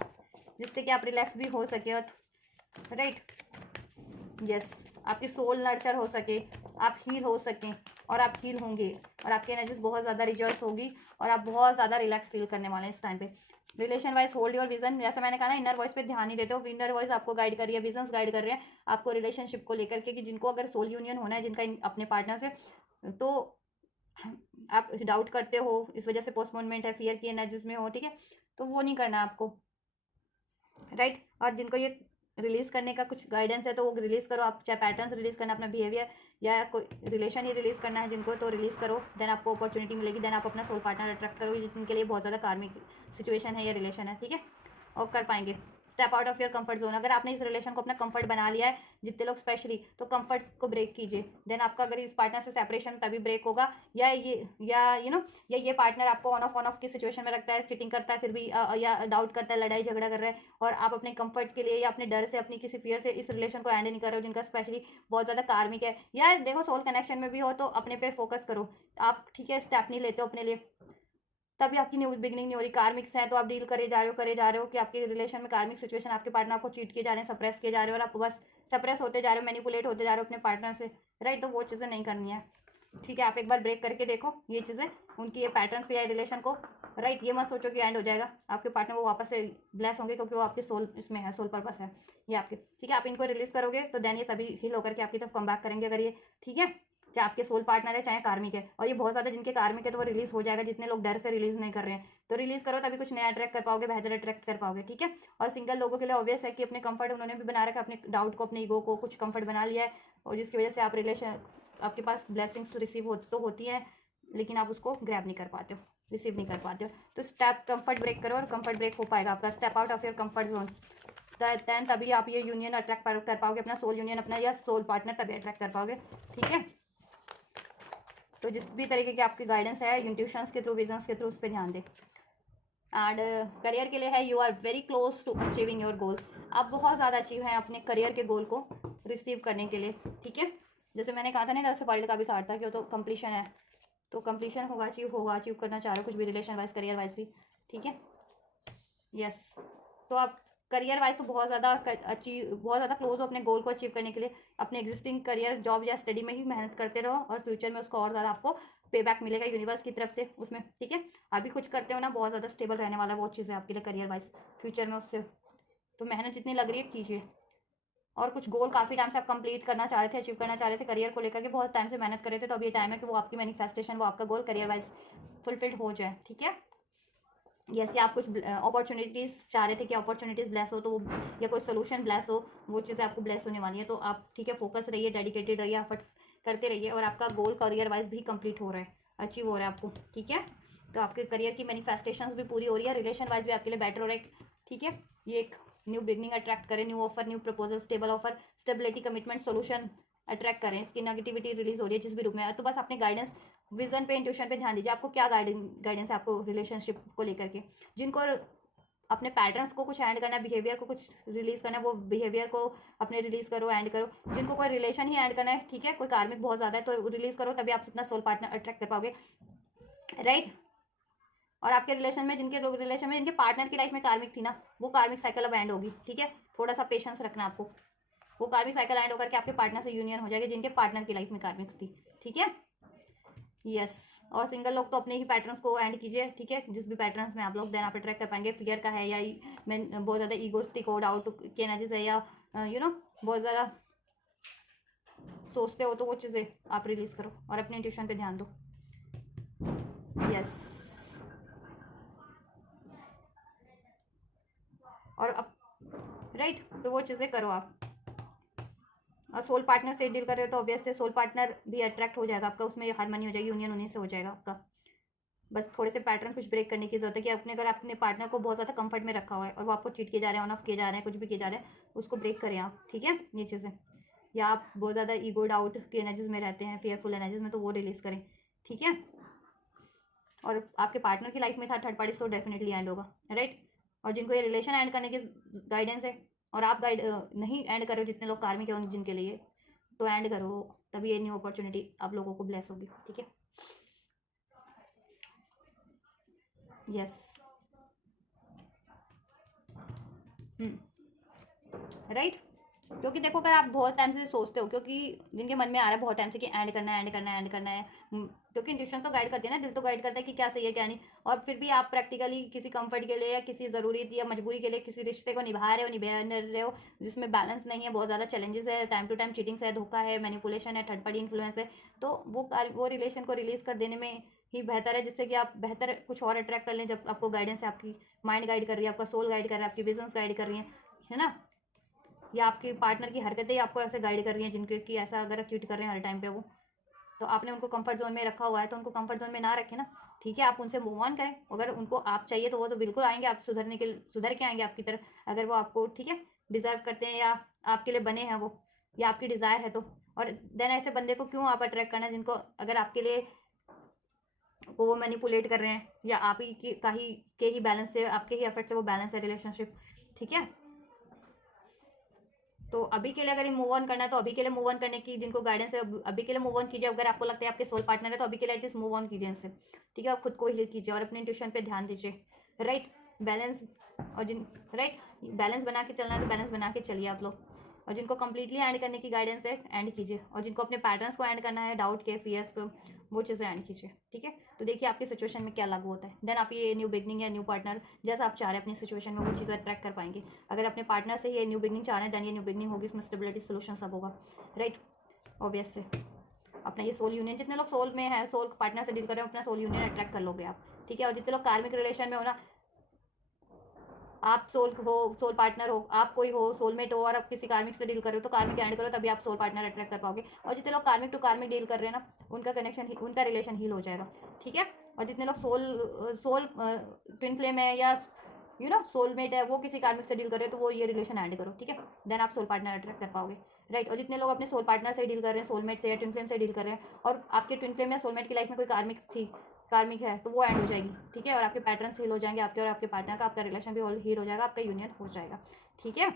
जिससे कि आप रिलैक्स भी हो सके और राइट यस आपकी सोल नर्चर हो सके, आप हील हो सकें और आप हील होंगे और आपकी एनर्जीज बहुत ज़्यादा रिजॉइस होगी और आप बहुत ज़्यादा रिलैक्स फील करने वाले हैं इस टाइम पे। Relation wise hold your vision, जैसे मैंने कहा ना इनर वॉइस पे ध्यान नहीं देते हो, इनर वॉइस आपको गाइड कर रही है, विजन्स गाइड कर रहे हैं आपको रिलेशनशिप को लेकर के कि जिनको अगर सोल यूनियन होना है जिनका अपने पार्टनर से, तो आप डाउट करते हो इस वजह से पोस्टपोनमेंट है, फियर की एनर्जीज में हो, ठीक है, तो वो नहीं करना आपको राइट। और जिनको ये रिलीज करने का कुछ गाइडेंस है तो वो रिलीज करो, आप चाहे पैटर्न्स रिलीज करना अपना बिहेवियर या कोई रिलेशन ही रिलीज करना है जिनको, तो रिलीज करो, देन आपको अपॉर्चुनिटी मिलेगी, देन आप अपना सोल पार्टनर अट्रैक्ट करोगे जिनके लिए बहुत ज़्यादा कार्मिक सिचुएशन है या रिलेशन है, ठीक है, और कर पाएंगे। Step out of your comfort zone, अगर आपने इस रिलेशन को अपना कंफर्ट बना लिया है, जितने लोग स्पेशली, तो कंफर्ट को ब्रेक कीजिए, देन आपका अगर इस पार्टनर से सेपरेशन तभी ब्रेक होगा, या ये या या ये पार्टनर आपको ऑन ऑफ की सिचुएशन में रखता है, चिटिंग करता है फिर भी या डाउट करता है, लड़ाई झगड़ा कर रहा है और आप अपने कंफर्ट के लिए या अपने डर से, अपनी किसी फियर से इस रिलेशन को एंड नहीं कर रहे हो, जिनका स्पेशली बहुत ज़्यादा कार्मिक है, या देखो सोल कनेक्शन में भी हो तो अपने पे फोकस करो आप, ठीक है, स्टेप नहीं लेते हो अपने लिए, तभी आपकी न्यू बिगनिंग नहीं हो रही। कार्मिक्स है तो आप डील करे जा रहे हो कि आपके रिलेशन में कार्मिक सिचुएशन, आपके पार्टनर आपको चीट किए जा रहे हैं, सप्रेस किए जा रहे हो और आप बस सप्रेस होते जा रहे हो, मैनिपुलेट होते जा रहे हो अपने पार्टनर से, राइट, तो वो चीज़ें नहीं करनी है, ठीक है। आप एक बार ब्रेक करके देखो ये चीज़ें, उनकी ये पैटर्न्स को या रिलेशन को, राइट, ये मत सोचो कि एंड हो जाएगा, आपके पार्टनर वो वापस से ब्लेस होंगे क्योंकि वो आपके सोल इसमें है, सोल पर्पस है ये आपके, ठीक है। आप इनको रिलीज करोगे तो देन ये तभी हिल होकर के आपकी तरफ कम बैक करेंगे, अगर ये, ठीक है, चाहे आपके सोल पार्टनर है चाहे कार्मिक है, और ये बहुत ज़्यादा जिनके कार्मिक है तो वो रिलीज हो जाएगा, जितने लोग डर से रिलीज नहीं कर रहे हैं, तो रिलीज करो तभी कुछ नया अट्रैक्ट कर पाओगे, बेहतर अट्रैक्ट कर पाओगे, ठीक है। और सिंगल लोगों के लिए ऑब्वियस है कि अपने कंफर्ट उन्होंने भी बना रखा, अपने डाउट को, अपने ईगो को कुछ कंफर्ट बना लिया है, और जिसकी वजह से आप रिलेशन, आपके पास ब्लेसिंग्स रिसीव तो होती है लेकिन आप उसको ग्रैब नहीं कर पाते हो, रिसीव नहीं कर पाते हो, तो स्टेप कंफर्ट ब्रेक करो और कंफर्ट ब्रेक हो पाएगा आपका, step out of your comfort zone, then तभी आप ये यूनियन अट्रैक्ट कर पाओगे, अपना सोल यूनियन, अपना या सोल पार्टनर तभी अट्रैक्ट कर पाओगे, ठीक है। तो जिस भी तरीके के आपके गाइडेंस है इंट्यूशंस के थ्रू, विजन्स के थ्रू, उस पर ध्यान दें। एंड करियर के लिए है, you are very close to achieving your goal, आप बहुत ज़्यादा अचीव हैं अपने करियर के गोल को रिसीव करने के लिए, ठीक है। जैसे मैंने कहा था ना, जैसे वर्ल्ड का भी कार्ड था कि वो तो कंप्लीशन है, तो कंप्लीशन होगा, अचीव करना चाह रहे हो कुछ भी, रिलेशन वाइज, करियर वाइज भी, ठीक है, यस। तो आप करियर वाइज तो बहुत ज़्यादा बहुत ज़्यादा क्लोज हो अपने गोल को अचीव करने के लिए, अपने एग्जिस्टिंग करियर, जॉब या स्टडी में ही मेहनत करते रहो और फ्यूचर में उसको और ज़्यादा आपको पे बैक मिलेगा यूनिवर्स की तरफ से उसमें, ठीक है। अभी कुछ करते हो ना, बहुत ज़्यादा स्टेबल रहने वाला वो चीज़ है आपके लिए करियर वाइज, फ्यूचर में उससे, तो मेहनत जितनी लग रही है कीजिए। और कुछ गोल काफ़ी टाइम से आप कंप्लीट करना चाह रहे थे, अचीव करना चाह रहे थे करियर को लेकर के, बहुत टाइम से मेहनत कर रहे थे, तो अब ये टाइम है कि वो आपकी मैनिफेस्टेशन, वो आपका गोल करियर वाइज फुलफिल्ड हो जाए, ठीक है। जैसे आप कुछ अपॉर्चुनिटीज़ चाह रहे थे कि अपॉर्चुनिटीज़ ब्लेस हो, तो वो, या कोई सोल्यूशन ब्लेस हो, वो चीज़ें आपको ब्लेस होने वाली है, तो आप, ठीक है, फोकस रहिए, डेडिकेटेड रहिए, एफर्ट करते रहिए, और आपका गोल करियर वाइज भी कंप्लीट हो रहा है, अचीव हो रहा है आपको, ठीक है। तो आपके करियर की मैनिफेस्टेशंस भी पूरी हो रही है, रिलेशन वाइज भी आपके लिए बेटर हो रहा है, ठीक है। ये एक न्यू बिगनिंग अट्रैक्ट करें, new offer, new proposal, stable offer, stability, commitment, solution attract करें, इसकी नेगेटिविटी रिलीज हो रही है जिस भी रूप में, तो बस अपने गाइडेंस, विजन पे, इंट्यूशन पे ध्यान दीजिए, आपको क्या गाइडेंस है आपको रिलेशनशिप को लेकर के, जिनको अपने पैटर्न्स को कुछ एंड करना है, बिहेवियर को कुछ रिलीज करना है, वो बिहेवियर को अपने रिलीज करो, एंड करो, जिनको कोई रिलेशन ही एंड करना है, ठीक है, कोई कार्मिक बहुत ज़्यादा है तो रिलीज करो, तभी आप अपना सोल पार्टनर अट्रैक्ट कर पाओगे, राइट। और आपके रिलेशन में, जिनके लोग रिलेशन में, जिनके पार्टनर की लाइफ में कार्मिक थी ना, वो कार्मिक साइकिल अब एंड होगी, ठीक है, थोड़ा सा पेशेंस रखना आपको, वो कार्मिक साइकिल एंड होकर के आपके पार्टनर से यूनियन हो जाएगी जिनके पार्टनर की लाइफ में कार्मिक्स थी, ठीक है, यस। और सिंगल लोग तो अपने ही पैटर्न्स को एंड कीजिए, ठीक है, जिस भी पैटर्न्स में आप लोग, देन आप अट्रैक्ट कर पाएंगे, फियर का है या मैं बहुत ज़्यादा ईगोस्टिक हो, डाउट की एनर्जीज है, या बहुत ज़्यादा सोचते हो, तो वो चीज़ें आप रिलीज करो और अपने इंट्यूशन पे ध्यान दो, यस। और अब राइट, तो वो चीज़ें करो आप, और सोल पार्टनर से डील कर रहे हो तो ऑब्वियस से सोल पार्टनर भी अट्रैक्ट हो जाएगा आपका, उसमें हारमोनी हो जाएगी, यूनियन उन्हीं से हो जाएगा आपका, बस थोड़े से पैटर्न कुछ ब्रेक करने की जरूरत है कि आपने, अगर अपने पार्टनर को बहुत ज़्यादा कंफर्ट में रखा हुआ है और वो आपको चीट किए जा रहे हैं, ऑन ऑफ किए जा रहे हैं, कुछ भी किए जा रहे हैं, उसको ब्रेक करें आप, ठीक है, ये चीज़ें। या आप बहुत ज़्यादा ईगो, डाउट की एनर्जीज में रहते हैं, फियरफुल एनर्जीज में, तो वो रिलीज करें, ठीक है। और आपके पार्टनर की लाइफ में था थर्ड पार्टी, तो डेफिनेटली एंड होगा, राइट। और जिनको ये रिलेशन एंड करने की गाइडेंस है और आप गाइड नहीं एंड करो, जितने लोग कार्मिक हैं जिनके लिए, तो एंड करो, तभी ये न्यू अपॉर्चुनिटी आप लोगों को ब्लेस होगी, ठीक है, यस। राइट। क्योंकि देखो, अगर आप बहुत टाइम से सोचते हो, क्योंकि जिनके मन में आ रहा है बहुत टाइम से कि एंड करना है, एंड करना है, एंड करना है, क्योंकि इंट्यूशन तो गाइड करती है ना, दिल तो गाइड करता है कि क्या सही है क्या नहीं, और फिर भी आप प्रैक्टिकली किसी कंफर्ट के लिए या किसी ज़रूरत या मजबूरी के लिए किसी रिश्ते को निभा रहे हो जिसमें बैलेंस नहीं है, बहुत ज़्यादा चैलेंजेस है, टाइम टू टाइम चीटिंग्स है, धोखा है, मैनिपुलेशन है, थर्ड पार्टी इन्फ्लुएंस है, तो वो रिलेशन को रिलीज कर देने में ही बेहतर है, जिससे कि आप बेहतर कुछ और अट्रैक्ट कर लें, जब आपको गाइडेंस है, आपकी माइंड गाइड कर रही है, आपका सोल गाइड कर रहा है, आपकी विजन्स गाइड कर रही है ना, या आपके पार्टनर की हरकतें आपको ऐसे गाइड कर रही हैं जिनके कि ऐसा अगर चीट कर रहे हैं हर टाइम पे वो, तो आपने उनको कंफर्ट जोन में रखा हुआ है, तो उनको कंफर्ट जोन में ना रखें ना। ठीक है, आप उनसे मूव ऑन करें, अगर उनको आप चाहिए तो वो तो बिल्कुल आएंगे, आप सुधर के आएंगे आपकी तरफ, अगर वो आपको ठीक है डिजर्व करते हैं या आपके लिए बने हैं वो, या आपकी डिज़ायर है तो। और देन ऐसे बंदे को क्यों आप अट्रैक्ट करना जिनको अगर आपके लिए वो मैनिपुलेट कर रहे हैं, या आप ही के ही बैलेंस से, आपके ही एफर्ट से वो बैलेंस है रिलेशनशिप। ठीक है, तो अभी के लिए अगर मूव ऑन करना है तो अभी के लिए मूव ऑन करने की जिनको गाइडेंस है अभी के लिए मूव ऑन कीजिए, अगर आपको लगता है आपके सोल पार्टनर है तो अभी के लिए एटलीस्ट मूव ऑन कीजिए इनसे। ठीक है, आप खुद को हील कीजिए और अपने इंट्यूशन पे ध्यान दीजिए। राइट, बैलेंस, और राइट, बैलेंस बना के चलना है तो बैलेंस बना के चलिए आप लोग, और जिनको कंप्लीटली एंड करने की गाइडेंस है एंड कीजिए, और जिनको अपने पैटर्न्स को एंड करना है, डाउट के फियर्स को, वो चीज़ें एंड कीजिए। ठीक है, तो देखिए आपकी सिचुएशन में क्या लागू होता है, देन आप ये न्यू बिगनिंग या न्यू पार्टनर जैसा आप चाह रहे हैं अपनी सिचुएशन में वो चीज़ें अट्रैक्ट कर पाएंगे। अगर अपने पार्टनर से ये न्यू बिगनिंग चाह रहे हैं देन ये न्यू बिगनिंग होगी, इसमें स्टेबिलिटी सोल्यूशन सब होगा। राइट, ऑब्वियस से अपना ये सोल यूनियन, जितने लोग सोल में है, सोल पार्टनर से डील कर रहे हो, अपना सोल यूनियन अट्रैक्ट कर लोगे आप। ठीक है, और जितने लोग कार्मिक रिलेशन में हो ना, आप सोल पार्टनर हो, आप कोई हो सोलमेट हो और आप किसी कार्मिक से डील कर रहे हो तो कार्मिक एंड करो, तभी आप सोल पार्टनर अट्रैक्ट कर पाओगे। और जितने लोग कार्मिक टू कार्मिक डील कर रहे हैं ना, उनका कनेक्शन, उनका रिलेशन हील हो जाएगा। ठीक है, और जितने लोग सोल ट्विन फ्लेम है या सोलमेट है, वो किसी कार्मिक से डील कर रहे हो तो वो ये रिलेशन एंड करो। ठीक है, देन आप सोल पार्टनर अट्रैक्ट कर पाओगे। राइट, और जितने लोग अपने सोल पार्टनर से डील कर रहे हैं, सोलमेट से या ट्विन फ्लेम से डील कर रहे हैं, और आपके ट्विन फ्लेम या सोलमेट की लाइफ में कोई कार्मिक है तो वो एंड हो जाएगी। ठीक है, और आपके पैटर्न हील हो जाएंगे, आपके और आपके पार्टनर का, आपका रिलेशन भी हील हो जाएगा, आपका यूनियन हो जाएगा। ठीक है,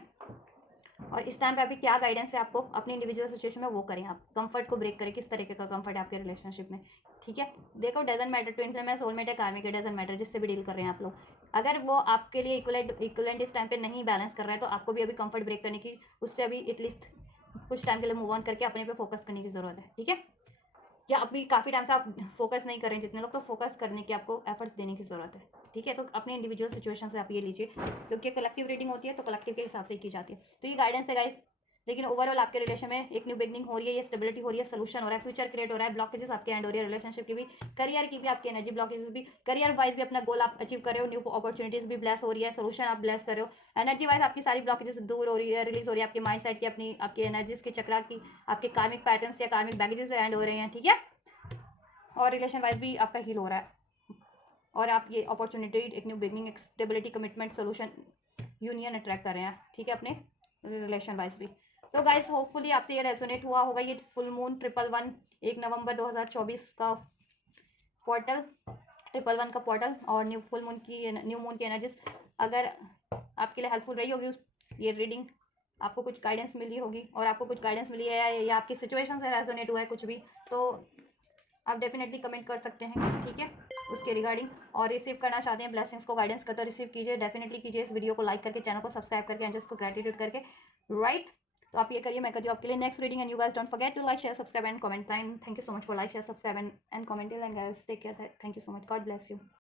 और इस टाइम पे अभी क्या गाइडेंस है आपको अपनी इंडिविजुअल सिचुएशन में वो करें, आप कंफर्ट को ब्रेक करें, किस तरीके का कंफर्ट है आपके रिलेशनशिप में। ठीक है, देखो डजंट मैटर ट्विन फ्लेम है, सोलमेट है, कार्मिक है, डजंट मैटर, जिससे भी डील कर रहे हैं आप लोग, अगर वो आपके लिए इक्वलेंट इस टाइम पे नहीं बैलेंस कर रहा है तो आपको भी अभी कंफर्ट ब्रेक करने की, उससे अभी एटलीस्ट कुछ टाइम के लिए मूव ऑन करके अपने पे फोकस करने की जरूरत है। ठीक है, या अभी काफ़ी टाइम से आप फोकस नहीं कर रहे हैं जितने लोग, तो फोकस करने की आपको एफर्ट्स देने की ज़रूरत है। ठीक है, तो अपने इंडिविजुअल सिचुएशन से आप ये लीजिए, क्योंकि कलेक्टिव रीडिंग होती है तो कलेक्टिव के हिसाब से ही की जाती है। तो ये गाइडेंस है गाइस, लेकिन ओवरऑल आपके रिलेशन में एक न्यू बिगनिंग हो रही है, ये स्टेबिलिटी हो रही है, सोल्यूशन हो रहा है, फ्यूचर क्रिएट हो रहा है, ब्लॉकेजेस आपके एंड हो रही है, रिलेशनशिप की भी, करियर की भी, आपकी एनर्जी ब्लॉकेजेस भी, करियर वाइज भी अपना गोल आप अचीव कर रहे हो, न्यू अपॉर्चुनिटीज भी ब्लेस हो रही है, सोल्यूशन आप ब्लेस कर रहे हो, एनर्जी वाइज आपकी सारी ब्लॉकेजेस दूर हो रही है, रिलीज हो रही है, आपके माइंड सेट की, अपनी आपकी एनर्जीज के चक्रा की, आपके कार्मिक पैटर्न्स या कार्मिक बैगेजेस एंड हो रहे हैं। ठीक है, और रिलेशन वाइज भी आपका हील हो रहा है, और आप ये अपॉर्चुनिटी, एक न्यू बिगनिंग, एक stability, commitment, solution, union attract कर रहे हैं। ठीक है, अपने रिलेशन वाइज भी। तो गाइस होपफुली आपसे ये रेजोनेट हुआ होगा, ये फुल मून 111 1 नवंबर 2024 का पोर्टल, 111 का पोर्टल, और न्यू मून की एनर्जीज अगर आपके लिए हेल्पफुल रही होगी, ये रीडिंग आपको कुछ गाइडेंस मिली होगी, और आपको कुछ गाइडेंस मिली है या आपकी सिचुएशन से रेजोनेट हुआ है कुछ भी, तो आप डेफिनेटली कमेंट कर सकते हैं। ठीक है, उसके रिगार्डिंग, और रिसीव करना चाहते हैं ब्लेसिंग्स को, गाइडेंस का, तो रिसीव कीजिए, डेफिनेटली कीजिए, इस वीडियो को लाइक करके, चैनल को सब्सक्राइब करके, एंजल्स को ग्रेटिट्यूड करके। राइट, तो आप ये करिए, मैं करती हूँ आपके लिए next reading, and you guys don't forget to like, share, subscribe and comment time. Thank you so much for like, share, subscribe and comment, and guys take care, thank you so much, God bless you.